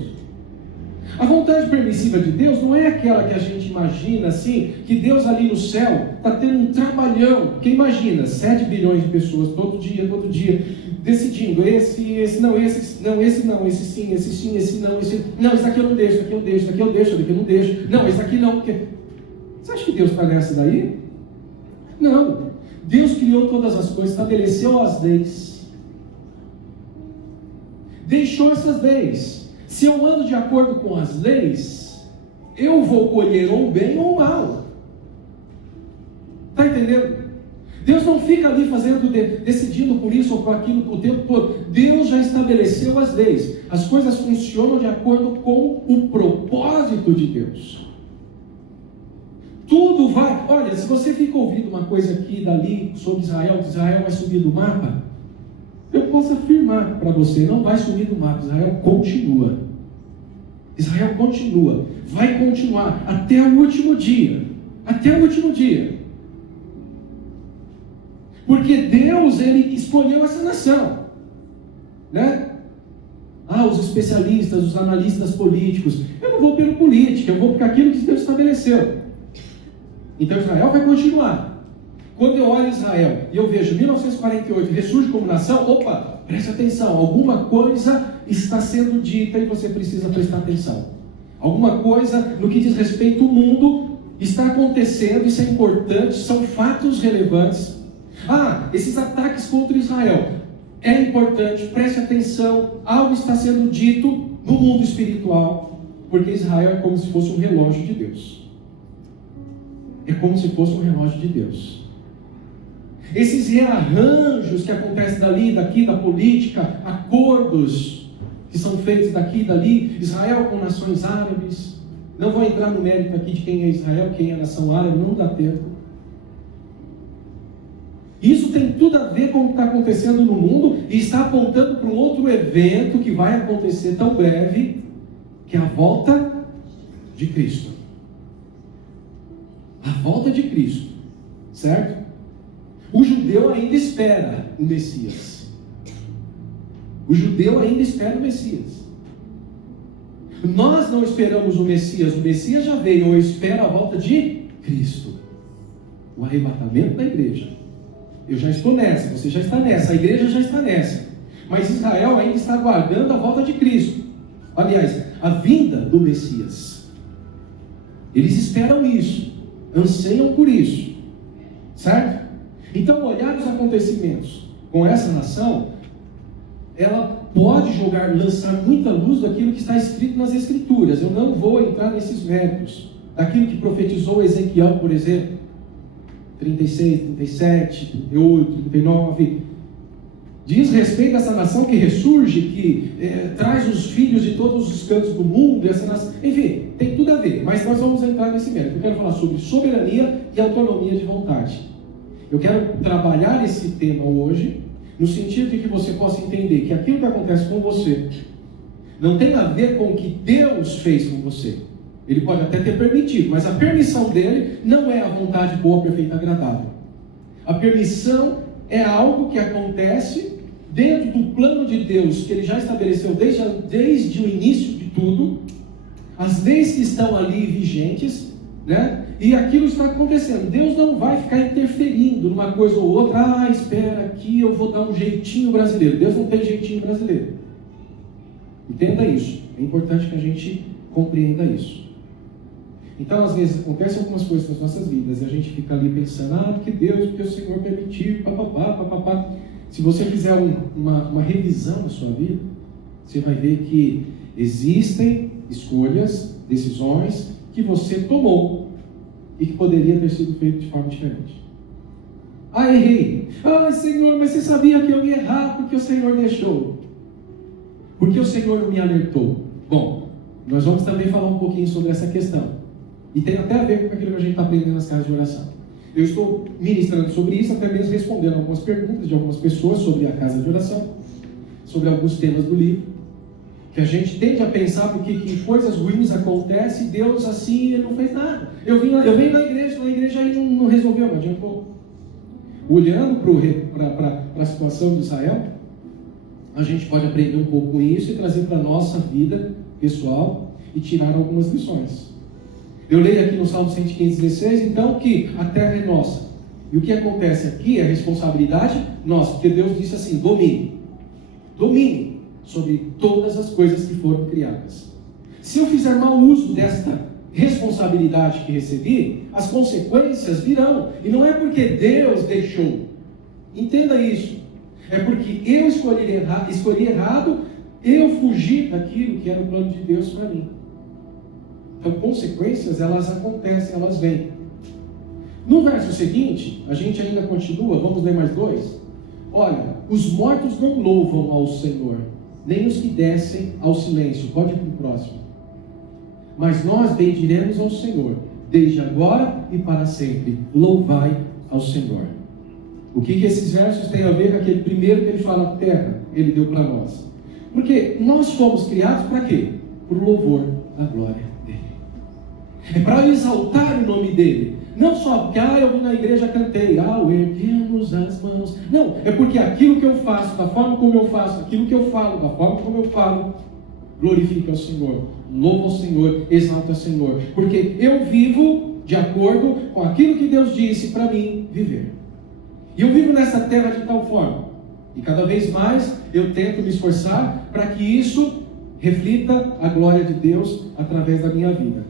A vontade permissiva de Deus não é aquela que a gente imagina assim, que Deus ali no céu está tendo um trabalhão. Porque imagina, 7 bilhões de pessoas todo dia, decidindo, esse sim, esse não, esse daqui eu não deixo, esse daqui eu deixo, não, esse daqui não, porque... Você acha que Deus está nessa daí? Não. Deus criou todas as coisas, estabeleceu as leis, deixou essas leis. Se eu ando de acordo com as leis, eu vou colher ou bem ou mal. Está entendendo? Deus não fica ali decidindo por isso ou por aquilo o tempo todo. Deus já estabeleceu as leis. As coisas funcionam de acordo com o propósito de Deus. Tudo vai... Olha, se você fica ouvindo uma coisa aqui e dali sobre Israel, que Israel vai subir do mapa, eu posso afirmar para você, não vai sumir do mapa. Israel continua. Israel continua. Vai continuar até o último dia. Até o último dia. Porque Deus, Ele escolheu essa nação. Né? Os especialistas, os analistas políticos. Eu não vou pelo político, eu vou por aquilo que Deus estabeleceu. Então Israel vai continuar. Quando eu olho Israel e eu vejo 1948 ressurge como nação, opa, preste atenção, alguma coisa está sendo dita e você precisa prestar atenção. Alguma coisa no que diz respeito ao mundo está acontecendo, isso é importante, são fatos relevantes. Esses ataques contra Israel é importante, preste atenção, algo está sendo dito no mundo espiritual, porque Israel é como se fosse um relógio de Deus. É como se fosse um relógio de Deus. Esses rearranjos que acontecem dali, daqui, da política, acordos que são feitos daqui e dali, Israel com nações árabes. Não vou entrar no mérito aqui de quem é Israel, quem é a nação árabe, não dá tempo. Isso tem tudo a ver com o que está acontecendo no mundo e está apontando para um outro evento que vai acontecer tão breve, que é a volta de Cristo. A volta de Cristo, certo? O judeu ainda espera o Messias. O judeu ainda espera o Messias. Nós não esperamos o Messias já veio. Eu espero a volta de Cristo. O arrebatamento da igreja. Eu já estou nessa, você já está nessa, a igreja já está nessa. Mas Israel ainda está aguardando a volta de Cristo. Aliás, a vinda do Messias. Eles esperam isso, anseiam por isso, certo? Então, olhar os acontecimentos com essa nação, ela pode lançar muita luz daquilo que está escrito nas Escrituras. Eu não vou entrar nesses méritos, daquilo que profetizou Ezequiel, por exemplo, 36, 37, 38, 39, diz respeito a essa nação que ressurge, que traz os filhos de todos os cantos do mundo, essa nação, enfim, tem tudo a ver, mas nós vamos entrar nesse mérito. Eu quero falar sobre soberania e autonomia de vontade. Eu quero trabalhar esse tema hoje, no sentido de que você possa entender que aquilo que acontece com você não tem a ver com o que Deus fez com você. Ele pode até ter permitido, mas a permissão dele não é a vontade boa, perfeita e agradável. A permissão é algo que acontece dentro do plano de Deus, que Ele já estabeleceu desde o início de tudo, as leis que estão ali vigentes, né? E aquilo está acontecendo. Deus não vai ficar interferindo numa coisa ou outra. Espera aqui, eu vou dar um jeitinho brasileiro. Deus não tem jeitinho brasileiro. Entenda isso. É importante que a gente compreenda isso. Então, às vezes, acontecem algumas coisas nas nossas vidas e a gente fica ali pensando, porque Deus, porque o Senhor permitiu, papapá, papapá. Se você fizer uma revisão da sua vida, você vai ver que existem escolhas, decisões que você tomou e que poderia ter sido feito de forma diferente. Errei. Senhor, mas você sabia que eu ia errar porque o Senhor deixou. Porque o Senhor não me alertou. Bom, nós vamos também falar um pouquinho sobre essa questão. E tem até a ver com aquilo que a gente está aprendendo nas casas de oração. Eu estou ministrando sobre isso, até mesmo respondendo algumas perguntas de algumas pessoas sobre a casa de oração, sobre alguns temas do livro, que a gente tende a pensar porque que coisas ruins acontecem, e Deus assim, Ele não fez nada. Eu venho na igreja Ele não resolveu, não adiantou. Olhando para a situação de Israel, a gente pode aprender um pouco com isso e trazer para a nossa vida pessoal e tirar algumas lições. Eu leio aqui no Salmo 115:16, então, que a terra é nossa. E o que acontece aqui é responsabilidade nossa, porque Deus disse assim: domine sobre todas as coisas que foram criadas. Se eu fizer mau uso desta responsabilidade que recebi, as consequências virão. E não é porque Deus deixou. Entenda isso. É porque eu escolhi errado, eu fugi daquilo que era o plano de Deus para mim. Então, consequências, elas acontecem, elas vêm. No verso seguinte, a gente ainda continua, vamos ler mais 2. Olha, os mortos não louvam ao Senhor, nem os que descem ao silêncio. Pode ir para o próximo. Mas nós bendiremos ao Senhor, desde agora e para sempre. Louvai ao Senhor. O que esses versos têm a ver com aquele primeiro que ele fala, terra, ele deu para nós? Porque nós fomos criados para quê? Por louvor da glória dele. É para exaltar o nome dele. Não só porque, eu vim na igreja, cantei, erguemos as mãos. Não, é porque aquilo que eu faço, da forma como eu faço, aquilo que eu falo, da forma como eu falo, glorifica ao Senhor, louva ao Senhor, exalta ao Senhor. Porque eu vivo de acordo com aquilo que Deus disse para mim viver. E eu vivo nessa terra de tal forma. E cada vez mais eu tento me esforçar para que isso reflita a glória de Deus através da minha vida.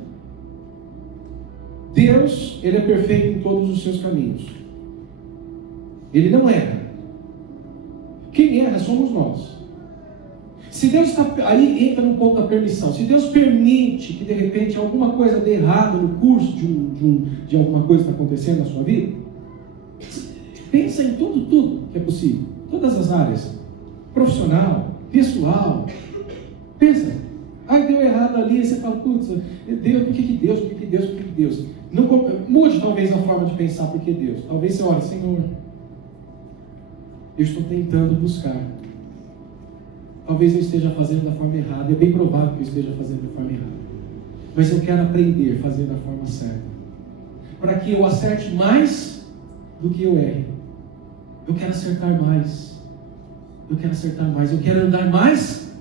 Deus, Ele é perfeito em todos os seus caminhos. Ele não erra. Quem erra somos nós. Se Deus está... Aí entra no ponto da permissão. Se Deus permite que de repente alguma coisa dê errado no curso de alguma coisa que está acontecendo na sua vida, pensa em tudo que é possível. Todas as áreas. Profissional, pessoal. Pensa. Deu errado ali, você fala, putz, Deus, por que Deus? Não, mude talvez a forma de pensar, por que Deus? Talvez você ore, Senhor, eu estou tentando buscar. Talvez eu esteja fazendo da forma errada, é bem provável que eu esteja fazendo da forma errada. Mas eu quero aprender a fazer da forma certa. Para que eu acerte mais do que eu erre. Eu quero acertar mais. Eu quero andar mais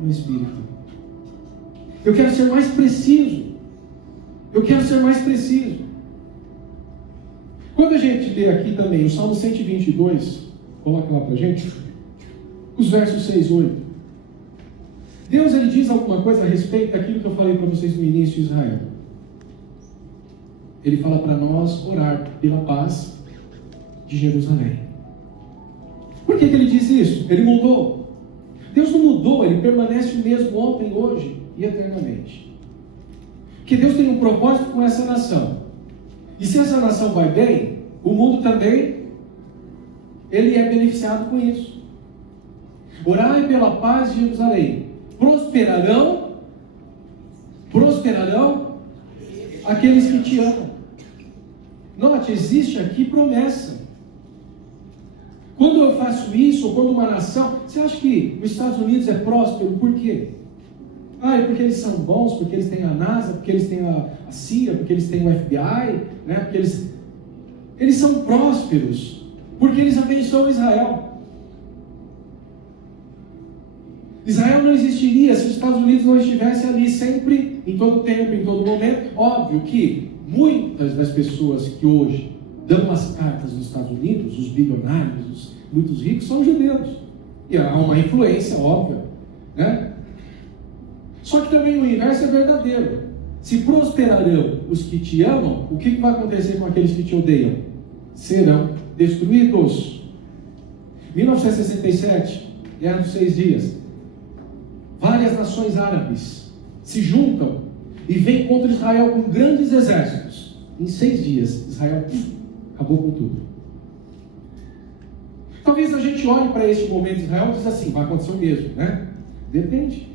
no Espírito. Eu quero ser mais preciso. Quando a gente lê aqui também o Salmo 122, coloca lá pra gente, os versos 6 e 8. Deus, ele diz alguma coisa a respeito daquilo que eu falei para vocês no início de Israel. Ele fala para nós orar pela paz de Jerusalém. Por que ele diz isso? Ele mudou. Deus não mudou, ele permanece o mesmo ontem, hoje e eternamente. Porque Deus tem um propósito com essa nação. E se essa nação vai bem, o mundo também, ele é beneficiado com isso. Orai pela paz de Jerusalém. Prosperarão aqueles que te amam. Note, existe aqui promessa. Quando eu faço isso, ou quando uma nação... Você acha que os Estados Unidos é próspero? Por quê? É porque eles são bons, porque eles têm a NASA, porque eles têm a CIA, porque eles têm o FBI, né? Porque eles são prósperos, porque eles abençoam Israel. Israel não existiria se os Estados Unidos não estivessem ali sempre, em todo tempo, em todo momento. Óbvio que muitas das pessoas que hoje dão as cartas nos Estados Unidos, os bilionários, muitos ricos, são judeus. E há uma influência óbvia, né? Só que também o inverso é verdadeiro. Se prosperarão os que te amam, o que vai acontecer com aqueles que te odeiam? Serão destruídos. 1967, Guerra dos 6 Dias. Várias nações árabes se juntam e vêm contra Israel com grandes exércitos. Em 6 dias, Israel acabou com tudo. Talvez a gente olhe para este momento de Israel e diz assim, vai acontecer o mesmo, né? Depende.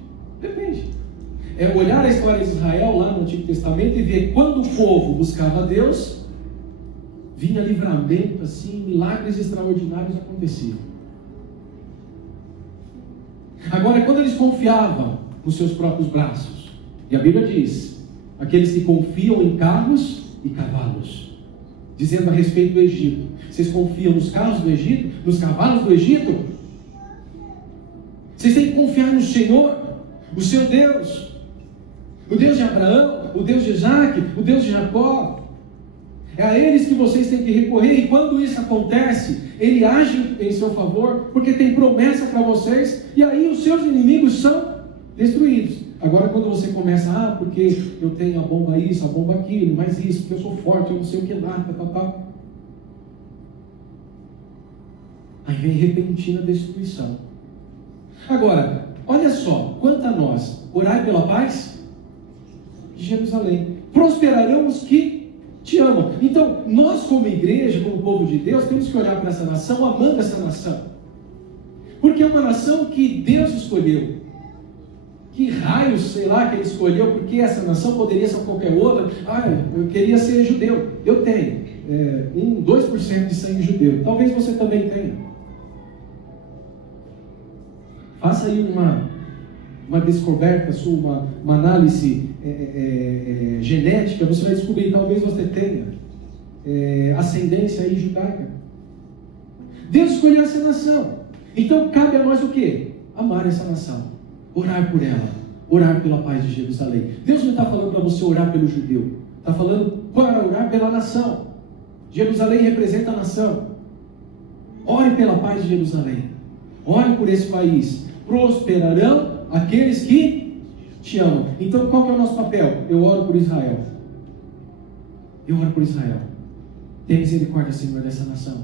É olhar a história de Israel lá no Antigo Testamento e ver quando o povo buscava Deus, vinha livramento, assim, milagres extraordinários aconteciam. Agora, quando eles confiavam nos seus próprios braços, e a Bíblia diz, aqueles que confiam em carros e cavalos, dizendo a respeito do Egito, vocês confiam nos carros do Egito, nos cavalos do Egito? Vocês têm que confiar no Senhor, o seu Deus, o Deus de Abraão, o Deus de Isaac, o Deus de Jacó. É a eles que vocês têm que recorrer, e quando isso acontece, Ele age em seu favor, porque tem promessa para vocês, e aí os seus inimigos são destruídos. Agora quando você começa, porque eu tenho a bomba isso, a bomba aquilo, mais isso, porque eu sou forte, eu não sei o que lá, tal. Aí vem repentina destruição. Agora, olha só, quanto a nós, orai pela paz de Jerusalém. Prosperarão os que te amam. Então, nós como igreja, como povo de Deus, temos que olhar para essa nação, amando essa nação. Porque é uma nação que Deus escolheu. Que raios, sei lá, que Ele escolheu, porque essa nação poderia ser qualquer outra. Eu queria ser judeu. Eu tenho 2% de sangue judeu. Talvez você também tenha. Faça aí uma descoberta sua, uma análise genética, você vai descobrir, talvez você tenha ascendência aí judaica. Deus escolheu essa nação. Então cabe a nós o quê? Amar essa nação, orar por ela, orar pela paz de Jerusalém. Deus não está falando para você orar pelo judeu, está falando para orar pela nação. Jerusalém representa a nação. Ore pela paz de Jerusalém, ore por esse país. Prosperarão aqueles que te amam. Então qual que é o nosso papel? Eu oro por Israel. Tenha misericórdia, Senhor, dessa nação.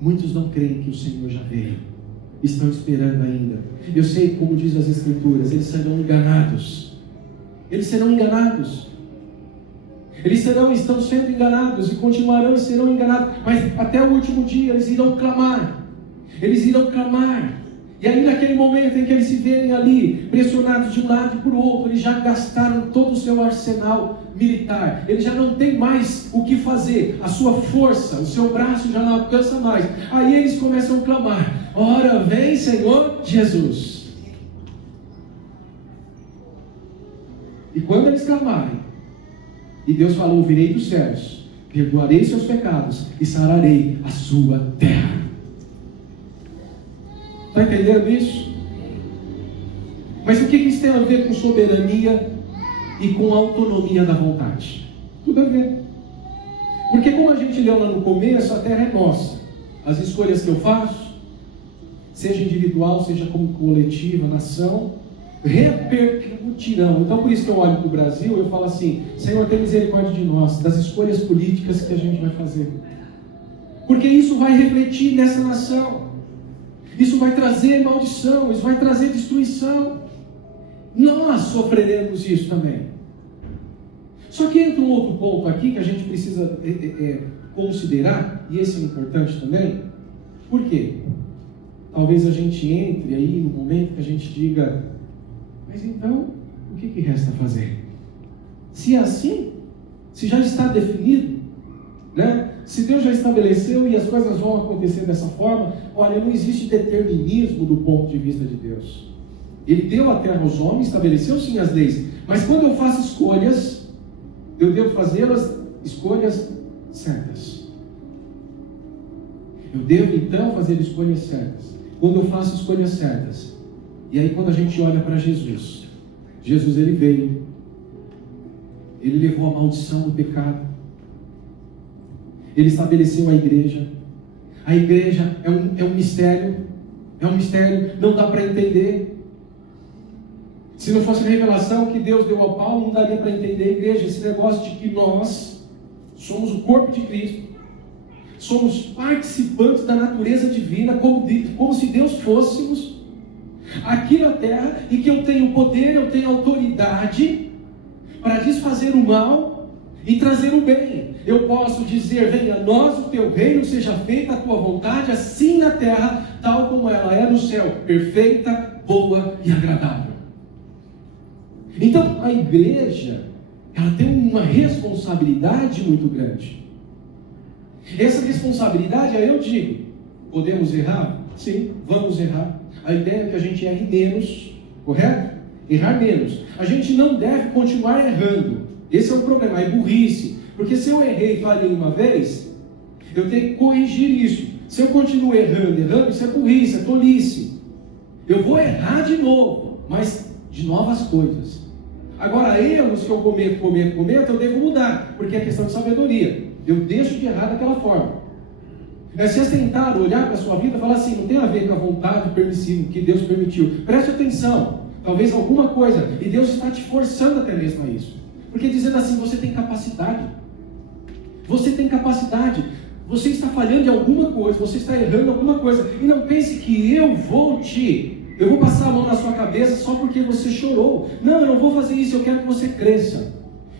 Muitos não creem que o Senhor já veio, estão esperando ainda. Eu sei, como diz as Escrituras, eles serão enganados. Estão sendo enganados e continuarão e serão enganados, mas até o último dia eles irão clamar. E aí naquele momento em que eles se verem ali, pressionados de um lado e por outro, eles já gastaram todo o seu arsenal militar, eles já não têm mais o que fazer, a sua força, o seu braço já não alcança mais. Aí eles começam a clamar, ora vem Senhor Jesus. E quando eles clamarem, e Deus falou, ouvirei dos céus, perdoarei seus pecados e sararei a sua terra. Está entendendo isso? Mas o que isso tem a ver com soberania e com autonomia da vontade? Tudo a ver. Porque como a gente leu lá no começo, a terra é nossa. As escolhas que eu faço, seja individual, seja como coletiva, nação, repercutirão. Então por isso que eu olho para o Brasil, eu falo assim: Senhor, tem misericórdia de nós, das escolhas políticas que a gente vai fazer. Porque isso vai refletir nessa nação. Isso vai trazer maldição, isso vai trazer destruição. Nós sofreremos isso também. Só que entra um outro ponto aqui que a gente precisa considerar, e esse é importante também. Por quê? Talvez a gente entre aí no momento que a gente diga: mas então, o que resta fazer? Se é assim, se já está definido, né? Se Deus já estabeleceu e as coisas vão acontecer dessa forma, olha, não existe determinismo do ponto de vista de Deus. Ele deu a terra aos homens, estabeleceu sim as leis, mas quando eu faço escolhas, eu devo fazer as escolhas certas. Eu devo então fazer escolhas certas. Quando eu faço escolhas certas, e aí quando a gente olha para Jesus, Jesus ele veio, ele levou a maldição do pecado, ele estabeleceu a igreja. A igreja é um mistério, não dá para entender. Se não fosse a revelação que Deus deu ao Paulo, não daria para entender a igreja, esse negócio de que nós somos o corpo de Cristo, somos participantes da natureza divina, como se Deus fôssemos aqui na terra, e que eu tenho poder, eu tenho autoridade para desfazer o mal e trazer o bem. Eu posso dizer: venha a nós o teu reino, seja feita a tua vontade, assim na terra, tal como ela é no céu, perfeita, boa e agradável. Então a igreja, ela tem uma responsabilidade muito grande. Essa responsabilidade, aí eu digo: podemos errar? Sim, vamos errar. A ideia é que a gente erre menos, correto? Errar menos. A gente não deve continuar errando. Esse é o problema, é burrice. Porque se eu errei e falhei uma vez, eu tenho que corrigir isso. Se eu continuo errando, isso é burrice, é tolice. Eu vou errar de novo, mas de novas coisas. Agora, erros que eu cometo, eu devo mudar, porque é questão de sabedoria. Eu deixo de errar daquela forma. Se vocês tentaram olhar para a sua vida e falar assim: não tem a ver com a vontade permissiva que Deus permitiu, preste atenção, talvez alguma coisa, e Deus está te forçando até mesmo a isso. Porque dizendo assim, você tem capacidade. Você tem capacidade. Você está falhando em alguma coisa, você está errando em alguma coisa. E não pense que eu vou passar a mão na sua cabeça só porque você chorou. Não, eu não vou fazer isso. Eu quero que você cresça.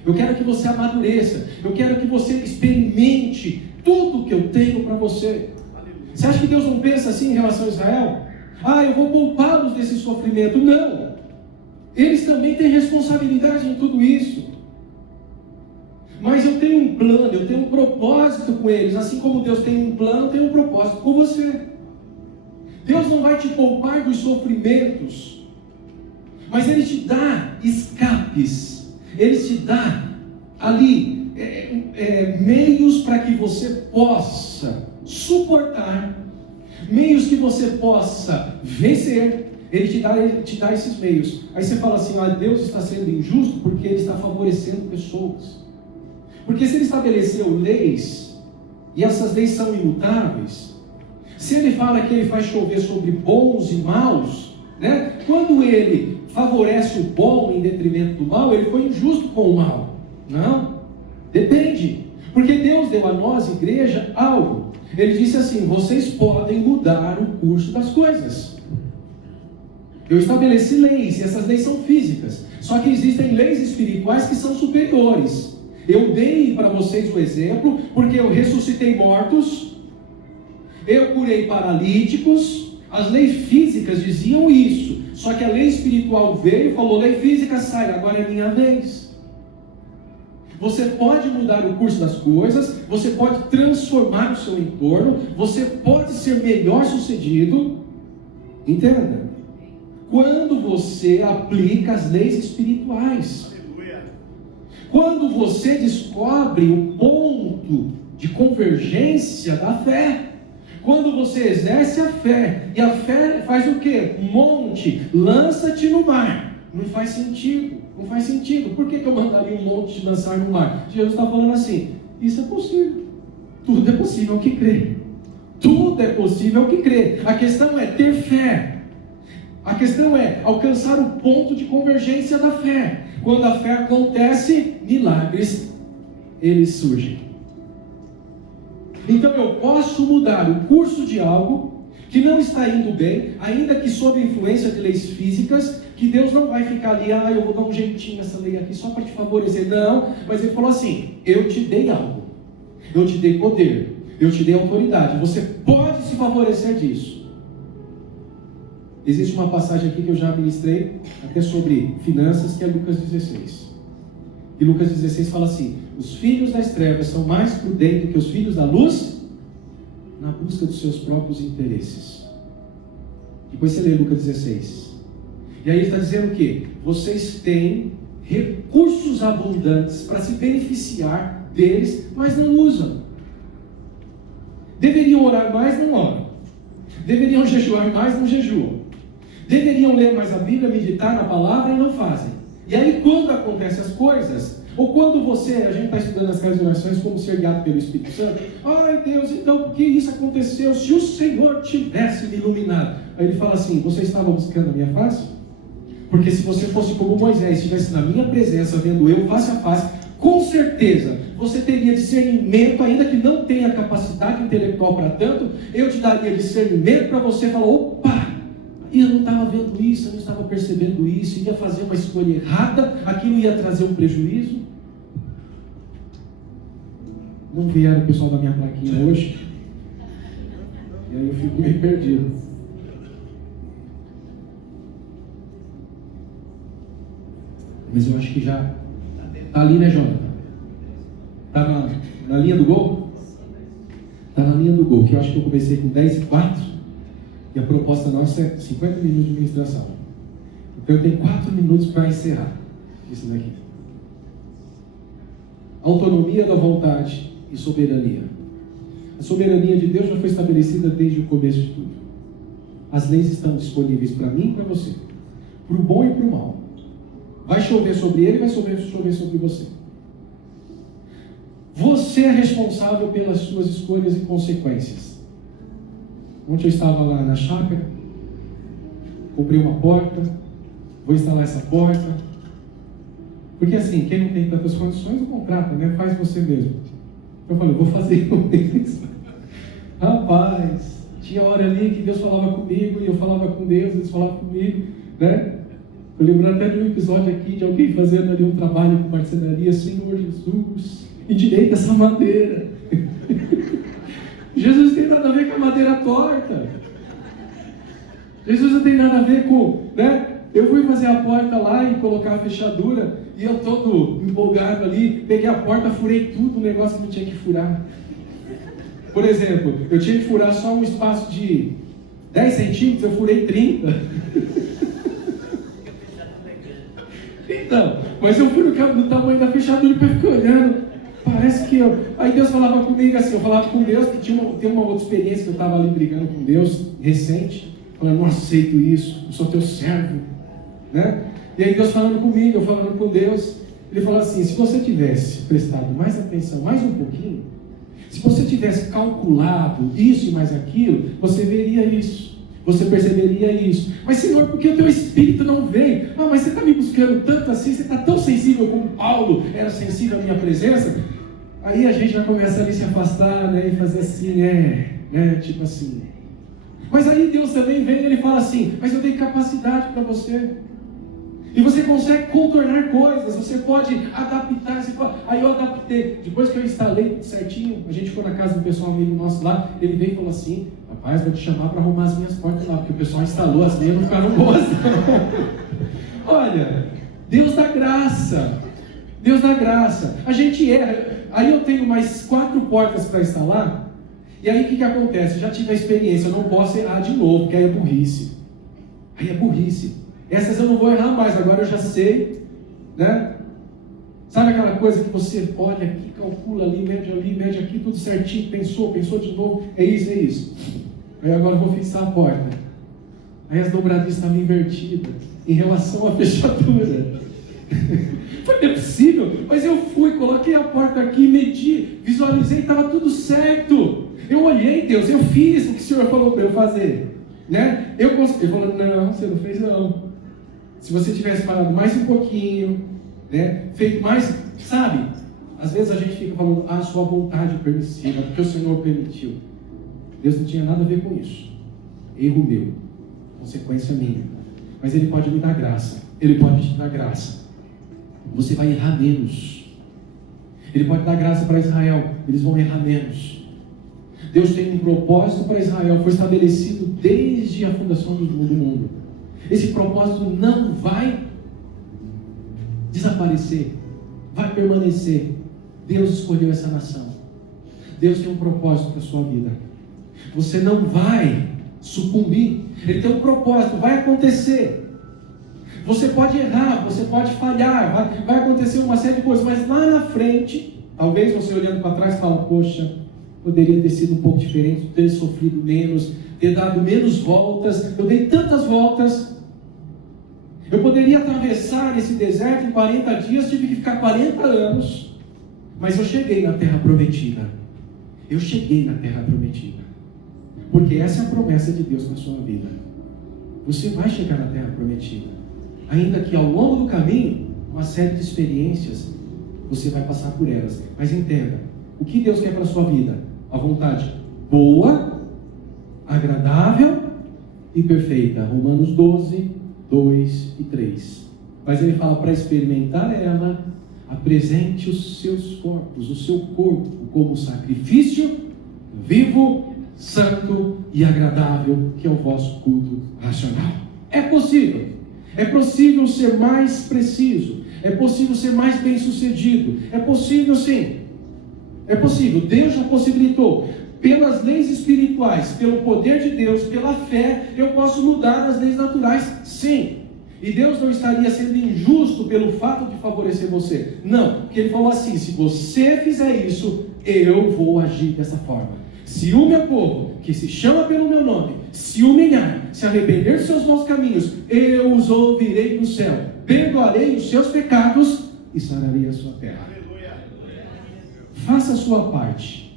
Eu quero que você amadureça. Eu quero que você experimente tudo que eu tenho para você. Você acha que Deus não pensa assim em relação a Israel? Eu vou poupá-los desse sofrimento. Não. Eles também têm responsabilidade em tudo isso. Mas eu tenho um plano, eu tenho um propósito com eles. Assim como Deus tem um plano, tem um propósito com você. Deus não vai te poupar dos sofrimentos, mas Ele te dá escapes. Ele te dá ali meios para que você possa suportar, meios que você possa vencer. Ele te dá esses meios. Aí você fala assim: Deus está sendo injusto porque Ele está favorecendo pessoas. Porque se Ele estabeleceu leis, e essas leis são imutáveis, se Ele fala que Ele faz chover sobre bons e maus, né? Quando Ele favorece o bom em detrimento do mal, Ele foi injusto com o mal. Não, depende. Porque Deus deu a nós, igreja, algo. Ele disse assim: vocês podem mudar o curso das coisas. Eu estabeleci leis, e essas leis são físicas. Só que existem leis espirituais que são superiores. Eu dei para vocês o exemplo, porque eu ressuscitei mortos, eu curei paralíticos. As leis físicas diziam isso. Só que a lei espiritual veio e falou: lei física sai, agora é minha vez. Você pode mudar o curso das coisas, você pode transformar o seu entorno, você pode ser melhor sucedido. Entenda? Quando você aplica as leis espirituais. Quando você descobre o ponto de convergência da fé. Quando você exerce a fé. E a fé faz o quê? Monte, lança-te no mar. Não faz sentido. Não faz sentido. Por que eu mandaria um monte de lançar no mar? Jesus está falando assim: Isso é possível. Tudo é possível ao que crê. Tudo é possível ao que crê. A questão é ter fé. A questão é alcançar o ponto de convergência da fé. Quando a fé acontece, milagres, eles surgem. Então eu posso mudar o curso de algo que não está indo bem, ainda que sob influência de leis físicas, que Deus não vai ficar ali, eu vou dar um jeitinho nessa lei aqui só para te favorecer. Não, mas Ele falou assim, eu te dei algo, eu te dei poder, eu te dei autoridade, você pode se favorecer disso. Existe uma passagem aqui que eu já ministrei, até sobre finanças, que é Lucas 16. E Lucas 16 fala assim, os filhos das trevas são mais prudentes que os filhos da luz, na busca dos seus próprios interesses. Depois você lê Lucas 16. E aí ele está dizendo o quê? Vocês têm recursos abundantes para se beneficiar deles, mas não usam. Deveriam orar mais, não oram. Deveriam jejuar mais, não jejuam. Deveriam ler mais a Bíblia, meditar na palavra e não fazem. E aí quando acontecem as coisas, ou quando a gente está estudando as casas de orações como ser guiado pelo Espírito Santo, ai Deus, então por que isso aconteceu? Se o Senhor tivesse me iluminado. Aí ele fala assim, você estava buscando a minha face? Porque se você fosse como Moisés, estivesse na minha presença, vendo eu face a face, com certeza você teria discernimento, ainda que não tenha capacidade intelectual para tanto, eu te daria discernimento para você falar, opa, eu não estava vendo isso, eu não estava percebendo isso, ia fazer uma escolha errada, aquilo ia trazer um prejuízo. Não vieram o pessoal da minha plaquinha hoje, e aí eu fico meio perdido. Mas eu acho que já está ali, né, Jonathan? Está na linha do gol? Está na linha do gol, que eu acho que eu comecei com 10:04. E a proposta nossa é 50 minutos de ministração. Então eu tenho 4 minutos para encerrar isso daqui. Autonomia da vontade e soberania. A soberania de Deus já foi estabelecida desde o começo de tudo. As leis estão disponíveis para mim e para você. Para o bom e para o mal. Vai chover sobre ele, vai chover sobre você. Você é responsável pelas suas escolhas e consequências. Ontem eu estava lá na chácara, comprei uma porta, vou instalar essa porta. Porque assim, quem não tem tantas condições, não contrata, né? Faz você mesmo. Eu falei, vou fazer isso. Rapaz, tinha hora ali que Deus falava comigo, e eu falava com Deus, eles falavam comigo, né? Eu lembro até de um episódio aqui, de alguém fazendo ali um trabalho com marcenaria, Senhor Jesus, endireita essa madeira. Jesus não tem nada a ver com a madeira torta. Jesus não tem nada a ver com, né? Eu fui fazer a porta lá e colocar a fechadura, e eu todo empolgado ali, peguei a porta, furei tudo, o negócio que não tinha que furar. Por exemplo, eu tinha que furar só um espaço de 10 centímetros, eu furei 30. Então, mas eu fui no tamanho da fechadura e fiquei olhando. Parece que eu... Aí Deus falava comigo assim, eu falava com Deus, que tem uma outra experiência que eu estava ali brigando com Deus, recente, falando, não aceito isso, eu sou teu servo, né? E aí Deus falando comigo, eu falando com Deus, Ele falou assim, se você tivesse prestado mais atenção, mais um pouquinho, se você tivesse calculado isso e mais aquilo, você veria isso, você perceberia isso. Mas Senhor, por que o teu Espírito não veio? Ah, mas você está me buscando tanto assim, você está tão sensível como Paulo era sensível à minha presença. Aí a gente já começa ali a se afastar, né, e fazer assim, tipo assim. Mas aí Deus também vem e Ele fala assim, mas eu dei capacidade para você. E você consegue contornar coisas, você pode adaptar. Aí eu adaptei, depois que eu instalei tudo certinho, a gente foi na casa do pessoal amigo nosso lá, ele veio e falou assim, rapaz, vou te chamar para arrumar as minhas portas lá, porque o pessoal instalou as minhas, não ficaram boas. Olha, Deus dá graça. Deus dá graça. A gente erra. Aí eu tenho mais 4 portas para instalar. E aí o que acontece? Eu já tive a experiência, eu não posso errar de novo, porque aí é burrice. Aí é burrice. Essas eu não vou errar mais, agora eu já sei, né? Sabe aquela coisa que você olha aqui, calcula ali, mede aqui, tudo certinho, pensou de novo, é isso. Aí agora eu vou fixar a porta. Aí as dobradiças estavam invertidas em relação à fechadura. falei, não é possível. Mas eu fui, coloquei a porta aqui, medi, visualizei, estava tudo certo. Eu olhei, Deus, eu fiz o que o Senhor falou para eu fazer. Né? Ele falou, não, você não fez não. Se você tivesse parado mais um pouquinho, né? Feito mais, sabe? Às vezes a gente fica falando, a sua vontade permissiva, porque o Senhor permitiu. Deus não tinha nada a ver com isso. Erro meu, consequência minha. Mas Ele pode me dar graça. Ele pode te dar graça. Você vai errar menos. Ele pode dar graça para Israel. Eles vão errar menos. Deus tem um propósito para Israel. Foi estabelecido desde a fundação do mundo. Esse propósito não vai desaparecer. Vai permanecer. Deus escolheu essa nação. Deus tem um propósito para a sua vida. Você não vai sucumbir. Ele tem um propósito. Vai acontecer. Você pode errar, você pode falhar, vai acontecer uma série de coisas, mas lá na frente, talvez você olhando para trás fala, poxa, poderia ter sido um pouco diferente, ter sofrido menos, ter dado menos voltas, eu dei tantas voltas, eu poderia atravessar esse deserto em 40 dias, tive que ficar 40 anos, mas eu cheguei na terra prometida. Eu cheguei na terra prometida, porque essa é a promessa de Deus na sua vida. Você vai chegar na terra prometida. Ainda que ao longo do caminho, uma série de experiências, você vai passar por elas. Mas entenda, o que Deus quer para a sua vida? A vontade boa, agradável e perfeita. Romanos 12, 2 e 3. Mas ele fala, para experimentar ela, apresente os seus corpos, o seu corpo, como sacrifício vivo, santo e agradável, que é o vosso culto racional. É possível. É possível ser mais preciso. É possível ser mais bem sucedido. É possível sim. É possível. Deus já possibilitou. Pelas leis espirituais, pelo poder de Deus, pela fé, eu posso mudar as leis naturais, sim. E Deus não estaria sendo injusto pelo fato de favorecer você. Não, porque Ele falou assim, se você fizer isso, eu vou agir dessa forma. Se o meu povo, que se chama pelo meu nome, se humilhar, se arrepender dos seus maus caminhos, eu os ouvirei do céu, perdoarei os seus pecados e sararei a sua terra. Faça a sua parte.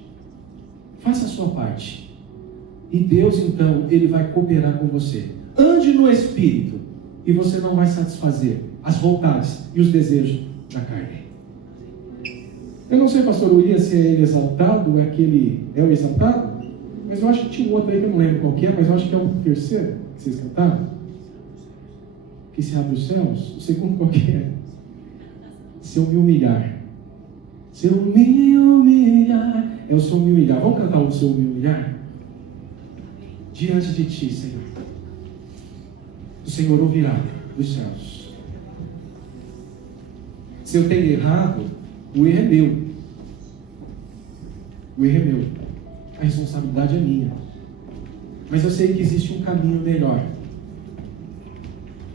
Faça a sua parte. E Deus então, Ele vai cooperar com você. Ande no Espírito e você não vai satisfazer as vontades e os desejos da carne. Eu não sei, pastor Urias, se é ele exaltado, ou é aquele, é o exaltado, mas eu acho que tinha um outro aí que eu não lembro qual que é, mas eu acho que é o terceiro que vocês cantaram, que se abre os céus. O segundo qual que é? Se eu me humilhar. Se eu me humilhar. É o se eu me humilhar. Vamos cantar o se eu me humilhar? Diante de ti, Senhor. O Senhor ouvirá dos céus. Se eu tenho errado, o erro é meu. O erro é meu. A responsabilidade é minha. Mas eu sei que existe um caminho melhor.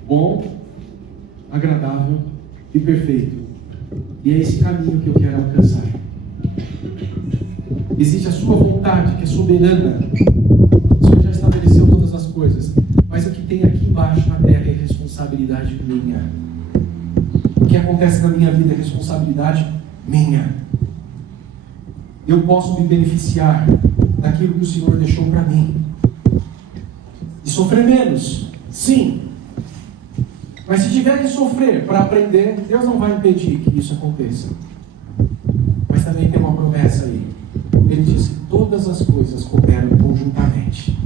Bom, agradável e perfeito. E é esse caminho que eu quero alcançar. Existe a sua vontade, que é soberana. O Senhor já estabeleceu todas as coisas. Mas o que tem aqui embaixo na terra é responsabilidade minha. O que acontece na minha vida é responsabilidade minha. Eu posso me beneficiar daquilo que o Senhor deixou para mim. E sofrer menos, sim. Mas se tiver que sofrer para aprender, Deus não vai impedir que isso aconteça. Mas também tem uma promessa aí. Ele diz que todas as coisas cooperam conjuntamente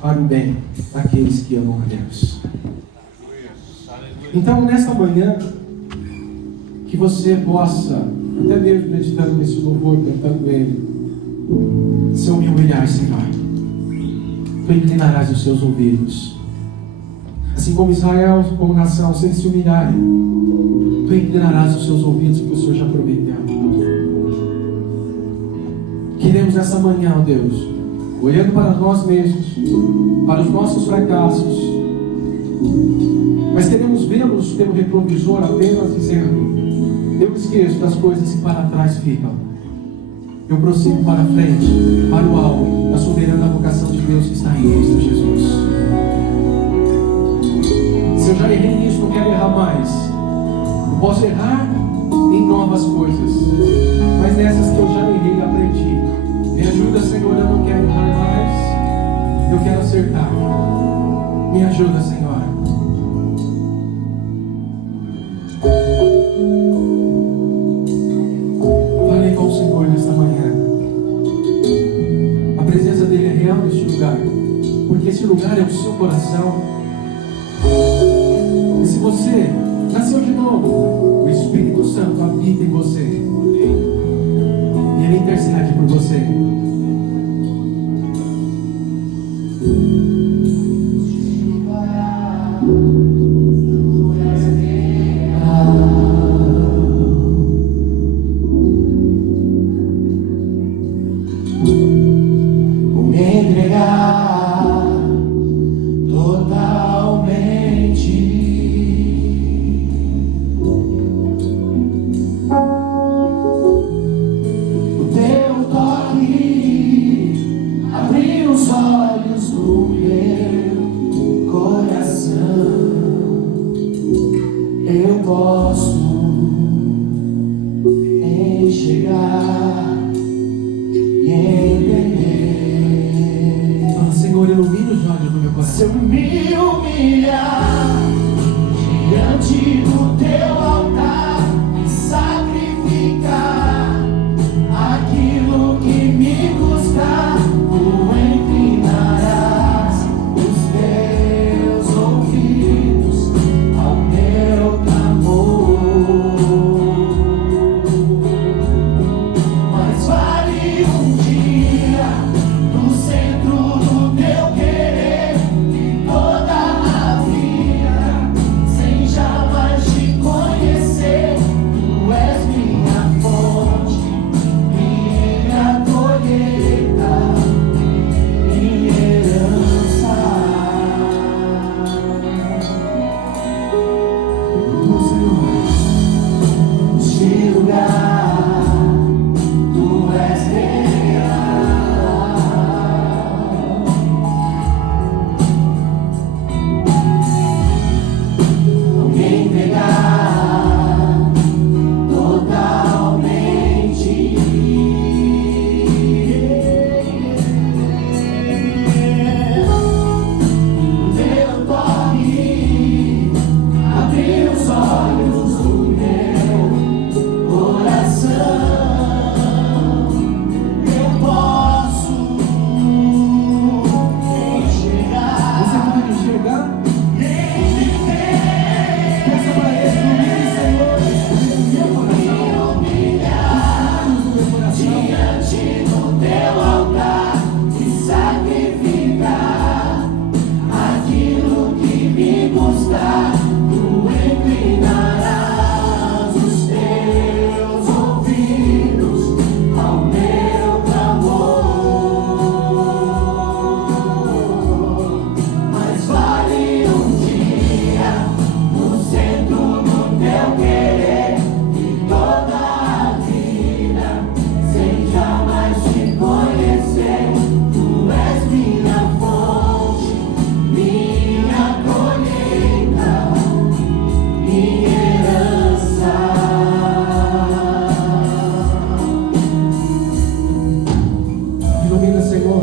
para o bem daqueles que amam a Deus. Então, nesta manhã, que você possa, até mesmo meditando nesse louvor, cantando ele, se eu me humilhar, Senhor, tu inclinarás os seus ouvidos. Assim como Israel, como nação, se eles se humilharem, tu inclinarás os seus ouvidos, porque o Senhor já prometeu. Queremos nessa manhã, ó Deus, olhando para nós mesmos, para os nossos fracassos, mas queremos vê-los pelo retrovisor apenas dizendo: eu esqueço das coisas que para trás ficam. Eu prossigo para frente, para o alvo da soberana vocação de Deus que está em Cristo Jesus. Se eu já errei nisso, não quero errar mais. Posso errar em novas coisas, mas nessas que eu já errei, aprendi. Me ajuda, Senhor, eu não quero errar mais, eu quero acertar. Me ajuda, Senhor. Falei com o Senhor nesta manhã. A presença dele é real neste lugar, porque esse lugar é o seu coração. E se você nasceu de novo, o Espírito Santo habita em você, e ele intercede por você. Vou me entregar totalmente. O teu toque abriu os olhos do meu coração. Eu posso enxergar e entender. Fala, Senhor, ilumina os olhos do meu Se coração. eu me humilhar diante do teu altar e sacrificar aquilo que me custar, tu inclinarás os teus ouvidos ao meu clamor. Mas vale dia no centro do teu querer e toda a vida, sem jamais te conhecer. Tu és minha fonte, minha colheita, minha herança. Oh, Senhor, Este lugar, tu és real. Vou me entregar totalmente. O teu toque abriu os olhos do meu coração. Eu posso enxergar. você pode enxergar? Peça para ele, ilumine, Senhor, o meu coração. Os olhos do meu coração. Diante do teu altar e sacrificar aquilo que me custar, tu inclinarás os teus ouvidos ao meu clamor. Mas vale dia no centro do teu querer e toda a vida, sem jamais te conhecer. Tu és minha fonte, minha colheita, minha herança. Ilumina, Senhor,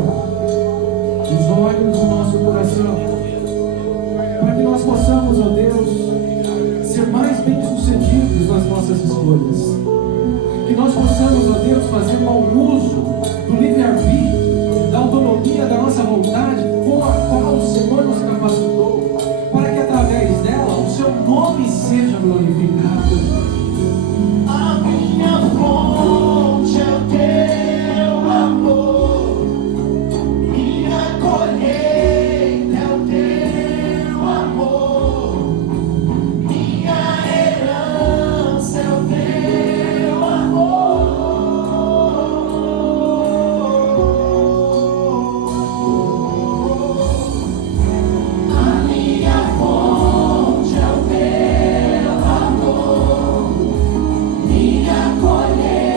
os olhos do nosso coração, para que nós possamos, ó Deus, ser mais bem-sucedidos nas nossas escolhas. Que nós possamos, ó Deus, fazer bom uso do livre-arbítrio, da autonomia da nossa vontade, com a qual o Senhor nos capacitou, para que através dela o seu nome seja glorificado. A minha fonte é o teu amor, minha colheita é o teu amor, minha herança é o teu amor. A minha fonte é o teu amor, minha colheita.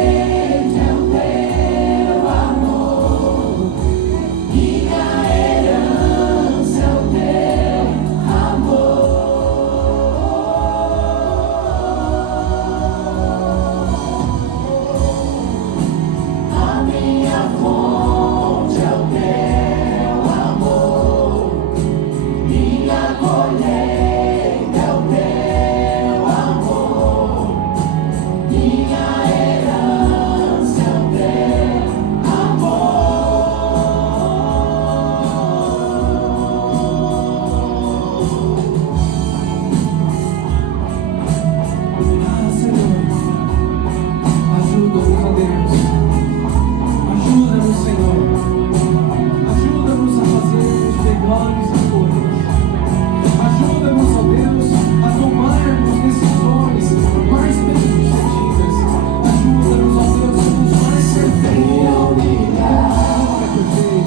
Ah, Senhor, ajuda-nos, ó Deus. Ajuda-nos, Senhor. Ajuda-nos a fazermos melhores escolhas. Ajuda-nos, ó Deus, a tomarmos decisões mais bem-sucedidas. Ajuda-nos, ó Deus, a sermos mais perfeitos.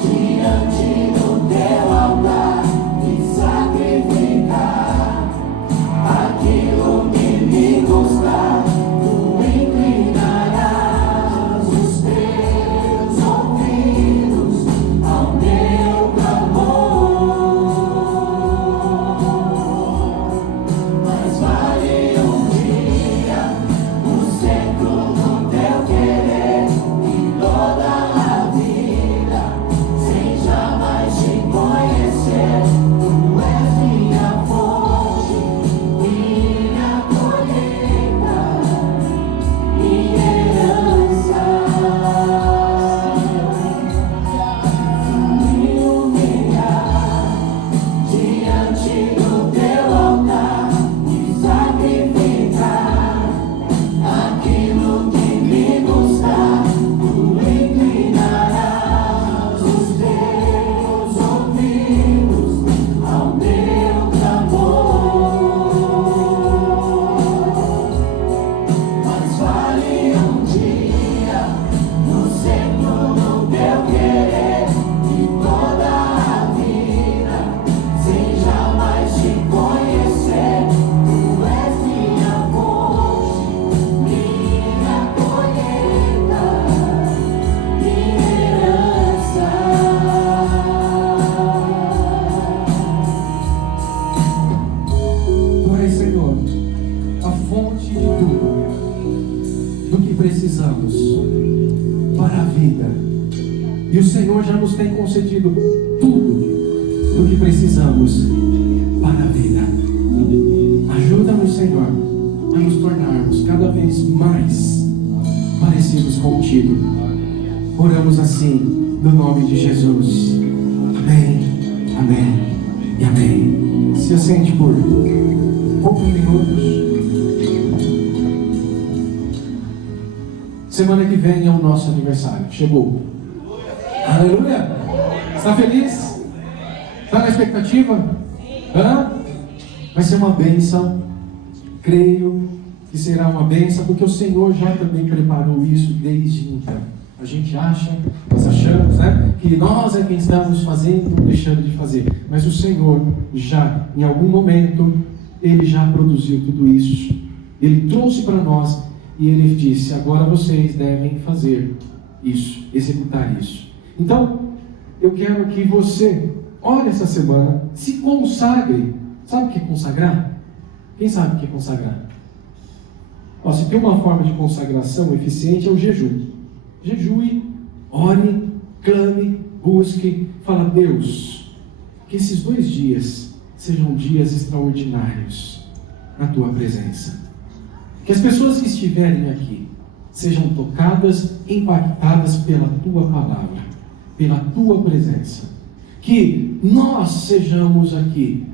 Diante do teu altar e sacrificar aquilo que me custa, tu inclinarás os teus ouvidos ao meu clamor. Mas vale um dia no centro do teu querer e toda a vida sem jamais te conhecer. Tu és minha fonte, minha colheita, minha herança. Me humilhar diante do teu altar e sacrificar aquilo que me custar. Tu inclinarás os teus ouvidos ao meu clamor. Mas vale um dia no centro do teu querer e toda a vida sem jamais te conhecer. Tu és minha fonte, minha colheita, minha herança. Tu és, Senhor, a fonte de tudo, do que precisamos para a vida. E o Senhor já nos tem concedido tudo do que precisamos para a vida. Ajuda-nos, Senhor, a nos tornarmos cada vez mais parecidos contigo. Oramos assim, no nome de Jesus. Amém, amém e amém. Se assente por poucos minutos. Semana que vem é o nosso aniversário. Chegou. Aleluia! Está feliz? Está na expectativa? Hã? Vai ser uma bênção. Creio que será uma bênção, porque o Senhor já também preparou isso desde então. A gente acha, nós achamos, né, que nós é quem estamos fazendo ou deixando de fazer. Mas o Senhor já, em algum momento, Ele já produziu tudo isso. Ele trouxe para nós e Ele disse: agora vocês devem fazer isso, executar isso. Então, eu quero que você olhe essa semana, se consagre. Sabe o que é consagrar? Quem sabe o que é consagrar? Ó, se tem uma forma de consagração eficiente, é o jejum. Jejue, ore, clame, busque, fala: Deus, que esses 2 dias sejam dias extraordinários na Tua presença. Que as pessoas que estiverem aqui sejam tocadas, impactadas pela Tua palavra, pela Tua presença. Que nós sejamos aqui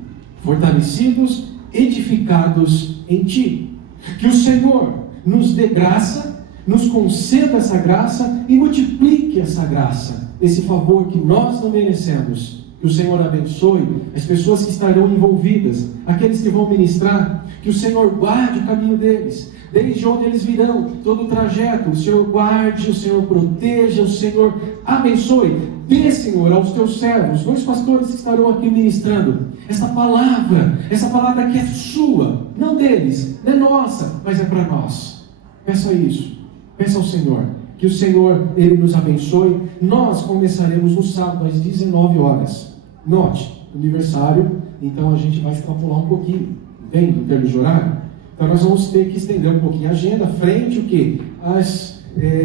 fortalecidos, edificados em Ti. Que o Senhor nos dê graça, nos conceda essa graça e multiplique essa graça, esse favor que nós não merecemos. Que o Senhor abençoe as pessoas que estarão envolvidas, aqueles que vão ministrar. Que o Senhor guarde o caminho deles, desde onde eles virão, todo o trajeto. O Senhor guarde, o Senhor proteja, o Senhor abençoe. Dê, Senhor, aos teus servos, 2 pastores que estarão aqui ministrando, essa palavra que é sua, não deles, não é nossa, mas é para nós. Peça isso, peça ao Senhor, que o Senhor, Ele nos abençoe. Nós começaremos no sábado às 19 horas. Note, aniversário, então a gente vai extrapolar um pouquinho, entende? Em termos de horário. Então nós vamos ter que estender um pouquinho a agenda, frente o quê? As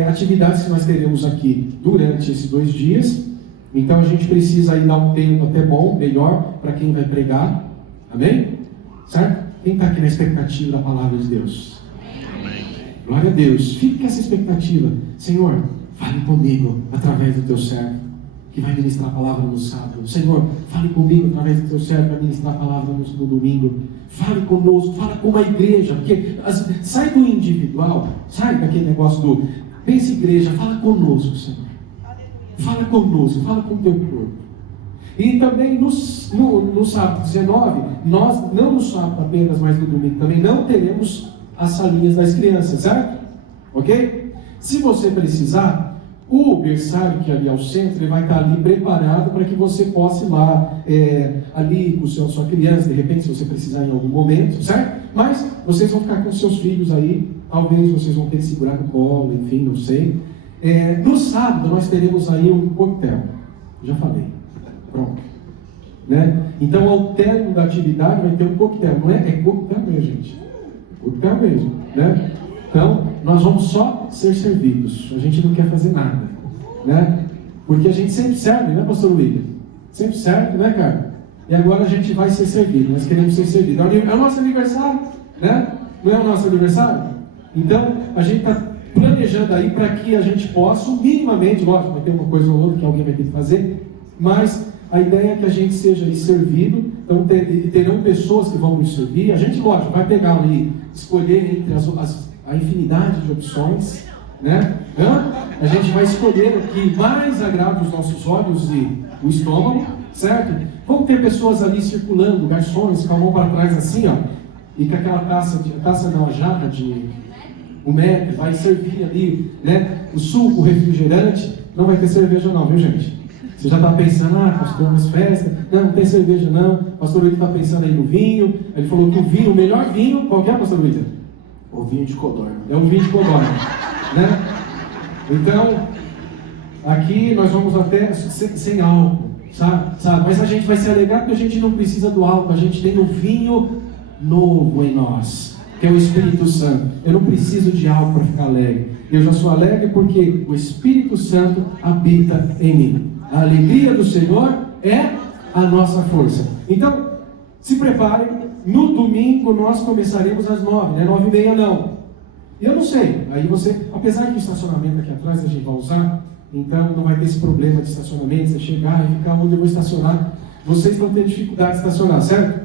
atividades que nós teremos aqui durante esses 2 dias. Então a gente precisa aí dar um tempo até bom, melhor, para quem vai pregar. Amém? Certo? Quem está aqui na expectativa da palavra de Deus? Amém. Glória a Deus. Fique com essa expectativa. Senhor, fale comigo através do teu servo. que vai ministrar a palavra no sábado. Senhor, fale comigo através do teu servo para ministrar a palavra no domingo. Fale conosco, fala com a igreja, porque sai do individual, sai daquele negócio do pensa igreja, fala conosco, Senhor. Fala conosco, fala com o teu corpo. E também no sábado 19, nós, não no sábado apenas, mas no domingo também, não teremos as salinhas das crianças, certo? Ok? Se você precisar, o berçário que ali ao centro, ele vai estar ali preparado para que você possa ir lá, ali com sua criança, de repente, se você precisar em algum momento, certo? Mas vocês vão ficar com seus filhos aí, talvez vocês vão ter que segurar no colo, enfim, não sei. No sábado nós teremos aí um coquetel, já falei, pronto. Né? Então, ao término da atividade vai ter um coquetel, não é? É coquetel mesmo, gente. Coquetel mesmo, né? Então, nós vamos só ser servidos. A gente não quer fazer nada, né? Porque a gente sempre serve, né, pastor William? Sempre serve, né, cara? E agora a gente vai ser servido. Nós queremos ser servidos. É o nosso aniversário, né? Não é o nosso aniversário? Então, a gente está planejando aí para que a gente possa, minimamente, lógico, vai ter uma coisa ou outra que alguém vai ter que fazer, mas a ideia é que a gente seja aí servido. Então, terão pessoas que vão nos servir. A gente, lógico, vai pegar ali, escolher entre a infinidade de opções, né? A gente vai escolher o que mais agrada os nossos olhos e o estômago, certo? Vão ter pessoas ali circulando, garçons com a mão para trás assim, ó, e com aquela a jarra de o médico vai servir ali, né? O suco, o refrigerante. Não vai ter cerveja não, viu, gente? Você já está pensando, pastor, nas festas, não tem cerveja não. O pastor William está pensando aí no vinho. Ele falou que o vinho, o melhor vinho, qual que é, pastor William? O vinho de codorna. É o vinho de codorna, né? Então, aqui nós vamos até sem álcool, sabe? Mas a gente vai se alegrar porque a gente não precisa do álcool, a gente tem o vinho novo em nós, que é o Espírito Santo. Eu não preciso de álcool para ficar alegre. Eu já sou alegre porque o Espírito Santo habita em mim. A alegria do Senhor é a nossa força. Então, se preparem. No domingo nós começaremos às 9, né? 9h30 não. Eu não sei. Aí você, apesar que o estacionamento aqui atrás a gente vai usar, então não vai ter esse problema de estacionamento, você chegar e ficar onde eu vou estacionar. Vocês vão ter dificuldade de estacionar, certo?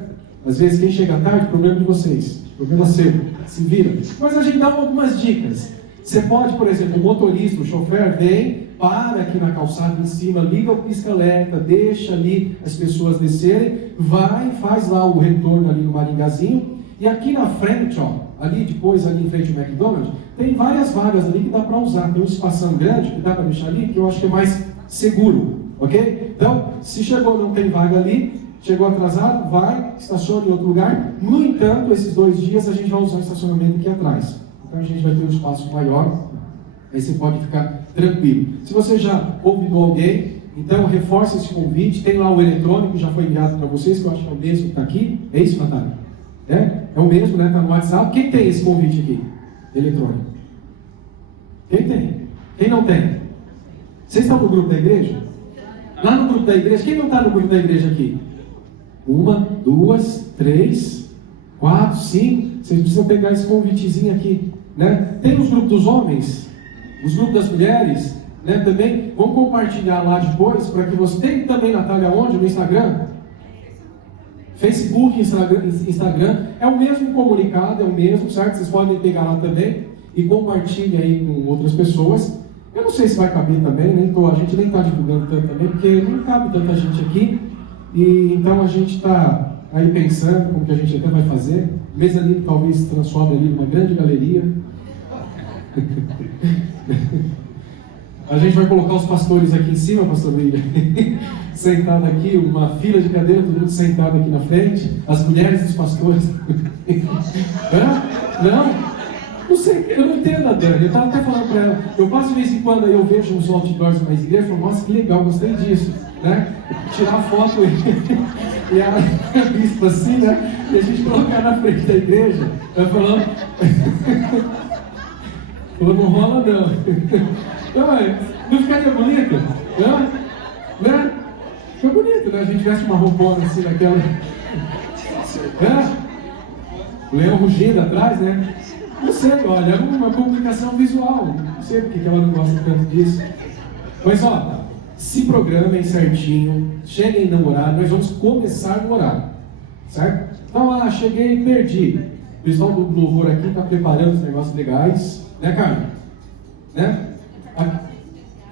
Às vezes quem chega tarde, problema de vocês. Problema seu. Se vira. Mas a gente dá algumas dicas. Você pode, por exemplo, o motorista, o chofer vem, para aqui na calçada em cima, liga o pisca-alerta, deixa ali as pessoas descerem, vai, faz lá o retorno ali no Maringazinho, e aqui na frente, ó, ali depois, ali em frente ao McDonald's, tem várias vagas ali que dá para usar, tem um espação grande que dá para deixar ali, que eu acho que é mais seguro, ok? Então, se chegou não tem vaga ali, chegou atrasado, vai, estaciona em outro lugar. No entanto, esses 2 dias a gente vai usar o estacionamento aqui atrás, então a gente vai ter um espaço maior. Aí você pode ficar tranquilo. Se você já convidou alguém, então reforce esse convite. Tem lá o eletrônico, já foi enviado para vocês, que eu acho que é o mesmo que está aqui. É isso, Natália? É o mesmo, né? Está no WhatsApp. Quem tem esse convite aqui? Eletrônico. Quem tem? Quem não tem? Vocês estão no grupo da igreja? Lá no grupo da igreja, quem não está no grupo da igreja aqui? 1, 2, 3, 4, 5. Vocês precisam pegar esse convitezinho aqui, né? Tem os grupos dos homens, os grupos das mulheres, né? Também vamos compartilhar lá depois, para que você tem também, Natália, onde? No Instagram? Facebook, Instagram, é o mesmo comunicado, é o mesmo, certo? Vocês podem pegar lá também e compartilhar aí com outras pessoas. Eu não sei se vai caber também, a gente nem está divulgando tanto também, porque não cabe tanta gente aqui, e então a gente está aí pensando como que a gente até vai fazer. Mezanino talvez se transforme ali numa grande galeria. A gente vai colocar os pastores aqui em cima, pastor William, sentado aqui, uma fila de cadeira, todo mundo sentado aqui na frente, as mulheres dos pastores. Não sei, eu não entendo a Dani, eu estava até falando para ela, eu passo de vez em quando aí eu vejo uns outdoors mais igrejas, eu falo, nossa, que legal, gostei disso, né? Tirar foto e ela visto assim, né? E a gente colocar na frente da igreja, ela falando, não rola não. Não ficaria bonito? Né? Fica bonito, né? A gente veste uma roupona assim naquela. O leão rugindo atrás, né? Não sei, olha, é uma comunicação visual. Não sei porque ela não gosta tanto disso. Mas ó, se programem certinho, cheguem no horário, nós vamos começar no horário, certo? Então, cheguei e perdi. O pessoal do louvor aqui está preparando os negócios legais, né, Carmen? Né?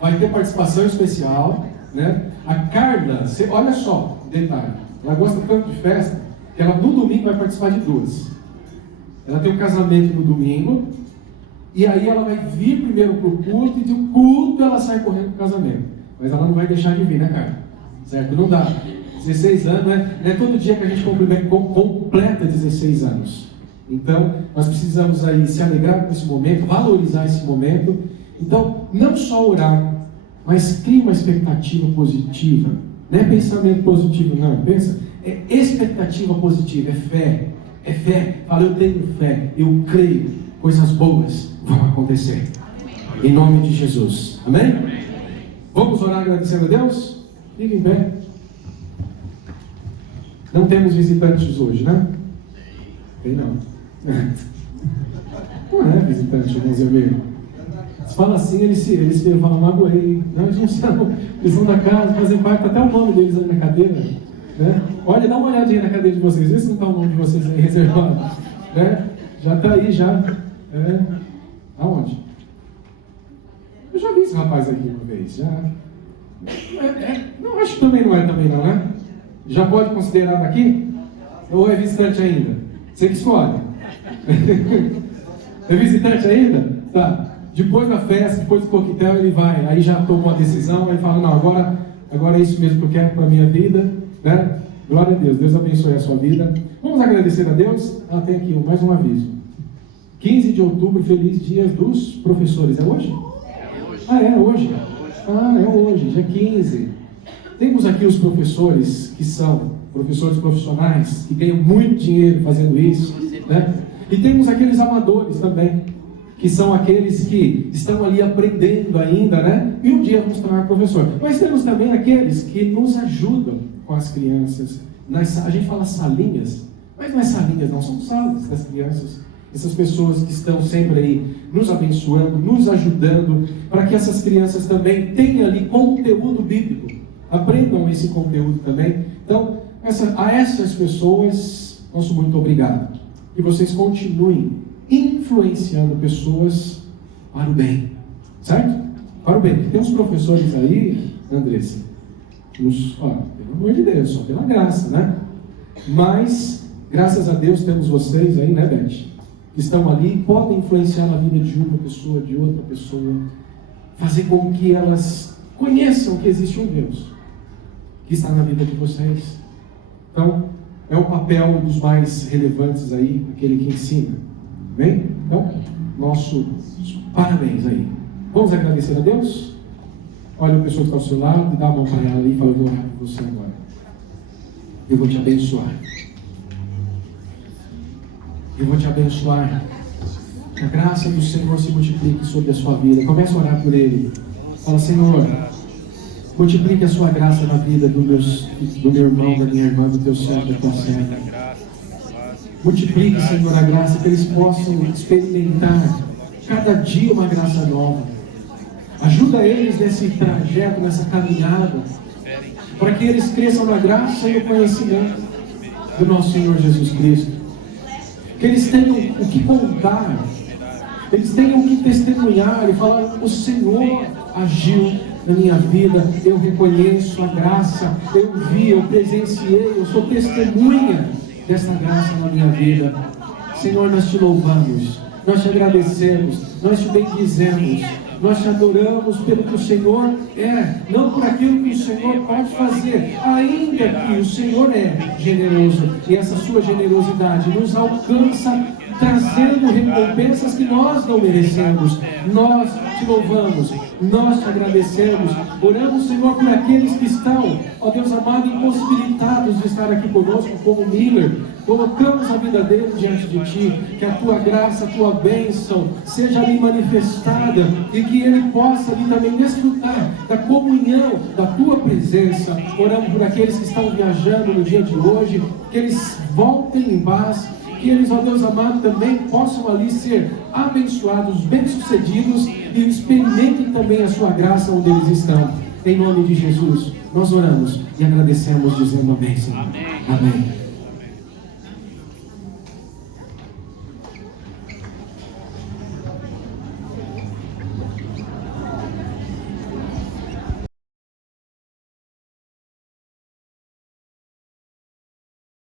Vai ter participação especial, né? A Carla, olha só, detalhe, ela gosta tanto de festa, que ela no domingo vai participar de 2. Ela tem um casamento no domingo, e aí ela vai vir primeiro para o culto, e do culto ela sai correndo para o casamento. Mas ela não vai deixar de vir, né, Carla? Certo? Não dá. 16 anos, né? Não é todo dia que a gente completa 16 anos. Então, nós precisamos aí se alegrar com esse momento, valorizar esse momento. Então, não só orar, mas crie uma expectativa positiva. Não é pensamento positivo, não. Pensa, é expectativa positiva, é fé. É fé. Fala, eu tenho fé, eu creio, coisas boas vão acontecer. Em nome de Jesus. Amém? Vamos orar agradecendo a Deus? Fique em pé. Não temos visitantes hoje, né? Tem não. Não é visitante, meus amigos. Se fala assim, eles falam, magoei. Não, eles não são, eles são da casa, fazem parte, até o nome deles ali na cadeira. Né? Olha, dá uma olhadinha na cadeira de vocês, vê se não está o nome de vocês aí reservado. Né? Já está aí, já. Aonde? Eu já vi esse rapaz aqui uma vez, já. Não, acho que também não, né? Já pode considerar daqui? Ou é visitante ainda? Você que escolhe. É visitante ainda? Tá. Depois da festa, depois do coquetel, ele vai. Aí já tomou a decisão, aí fala, não, agora é isso mesmo que eu quero para a minha vida. Né? Glória a Deus. Deus abençoe a sua vida. Vamos agradecer a Deus? Tem aqui mais um aviso. 15 de outubro, feliz dia dos professores. É hoje? É hoje. É hoje, dia 15. Temos aqui os professores que são professores profissionais, que ganham muito dinheiro fazendo isso, né? E temos aqueles amadores também, que são aqueles que estão ali aprendendo ainda, né? E um dia vão se tornar professor. Mas temos também aqueles que nos ajudam com as crianças. A gente fala salinhas, mas não é salinhas não, são salas das crianças. Essas pessoas que estão sempre aí nos abençoando, nos ajudando, para que essas crianças também tenham ali conteúdo bíblico. Aprendam esse conteúdo também. Então, a essas pessoas, nosso muito obrigado. E vocês continuem influenciando pessoas para o bem. Certo? Para o bem. Tem uns professores aí, Andressa, pelo amor de Deus, só pela graça, né? Mas, graças a Deus, temos vocês aí, né, Beth? Que estão ali e podem influenciar na vida de uma pessoa, de outra pessoa. Fazer com que elas conheçam que existe um Deus que está na vida de vocês. Então, é o papel dos mais relevantes aí, aquele que ensina. Bem? Então, nossos parabéns aí. Vamos agradecer a Deus? Olha a pessoa que está ao seu lado, dá a mão para ela aí e fala, eu vou orar por você agora. Eu vou te abençoar. Eu vou te abençoar. Que a graça do Senhor se multiplique sobre a sua vida. Começa a orar por Ele. Fala, Senhor, multiplique a sua graça na vida do meu irmão, da minha irmã, do teu servo, da tua serva. Multiplique, Senhor, a graça, que eles possam experimentar cada dia uma graça nova. Ajuda eles nesse trajeto, nessa caminhada, para que eles cresçam na graça e no conhecimento do nosso Senhor Jesus Cristo. Que eles tenham o que contar, eles tenham o que testemunhar e falar, o Senhor agiu na minha vida, eu reconheço a graça, eu vi, eu presenciei, eu sou testemunha dessa graça na minha vida. Senhor, nós te louvamos, nós te agradecemos, nós te bendizemos, nós te adoramos pelo que o Senhor é, não por aquilo que o Senhor pode fazer, ainda que o Senhor é generoso, e essa sua generosidade nos alcança, trazendo recompensas que nós não merecemos. Nós te louvamos, nós te agradecemos, oramos, Senhor, por aqueles que estão, ó Deus amado, impossibilitados de estar aqui conosco, como Miller. Colocamos a vida dele diante de Ti, que a Tua graça, a Tua bênção seja ali manifestada e que ele possa ali também desfrutar da comunhão da Tua presença. Oramos por aqueles que estão viajando no dia de hoje, que eles voltem em paz, que eles, ó Deus amado, também possam ali ser abençoados, bem-sucedidos e experimentem também a Sua graça onde eles estão. Em nome de Jesus, nós oramos e agradecemos dizendo amém, Senhor. Amém.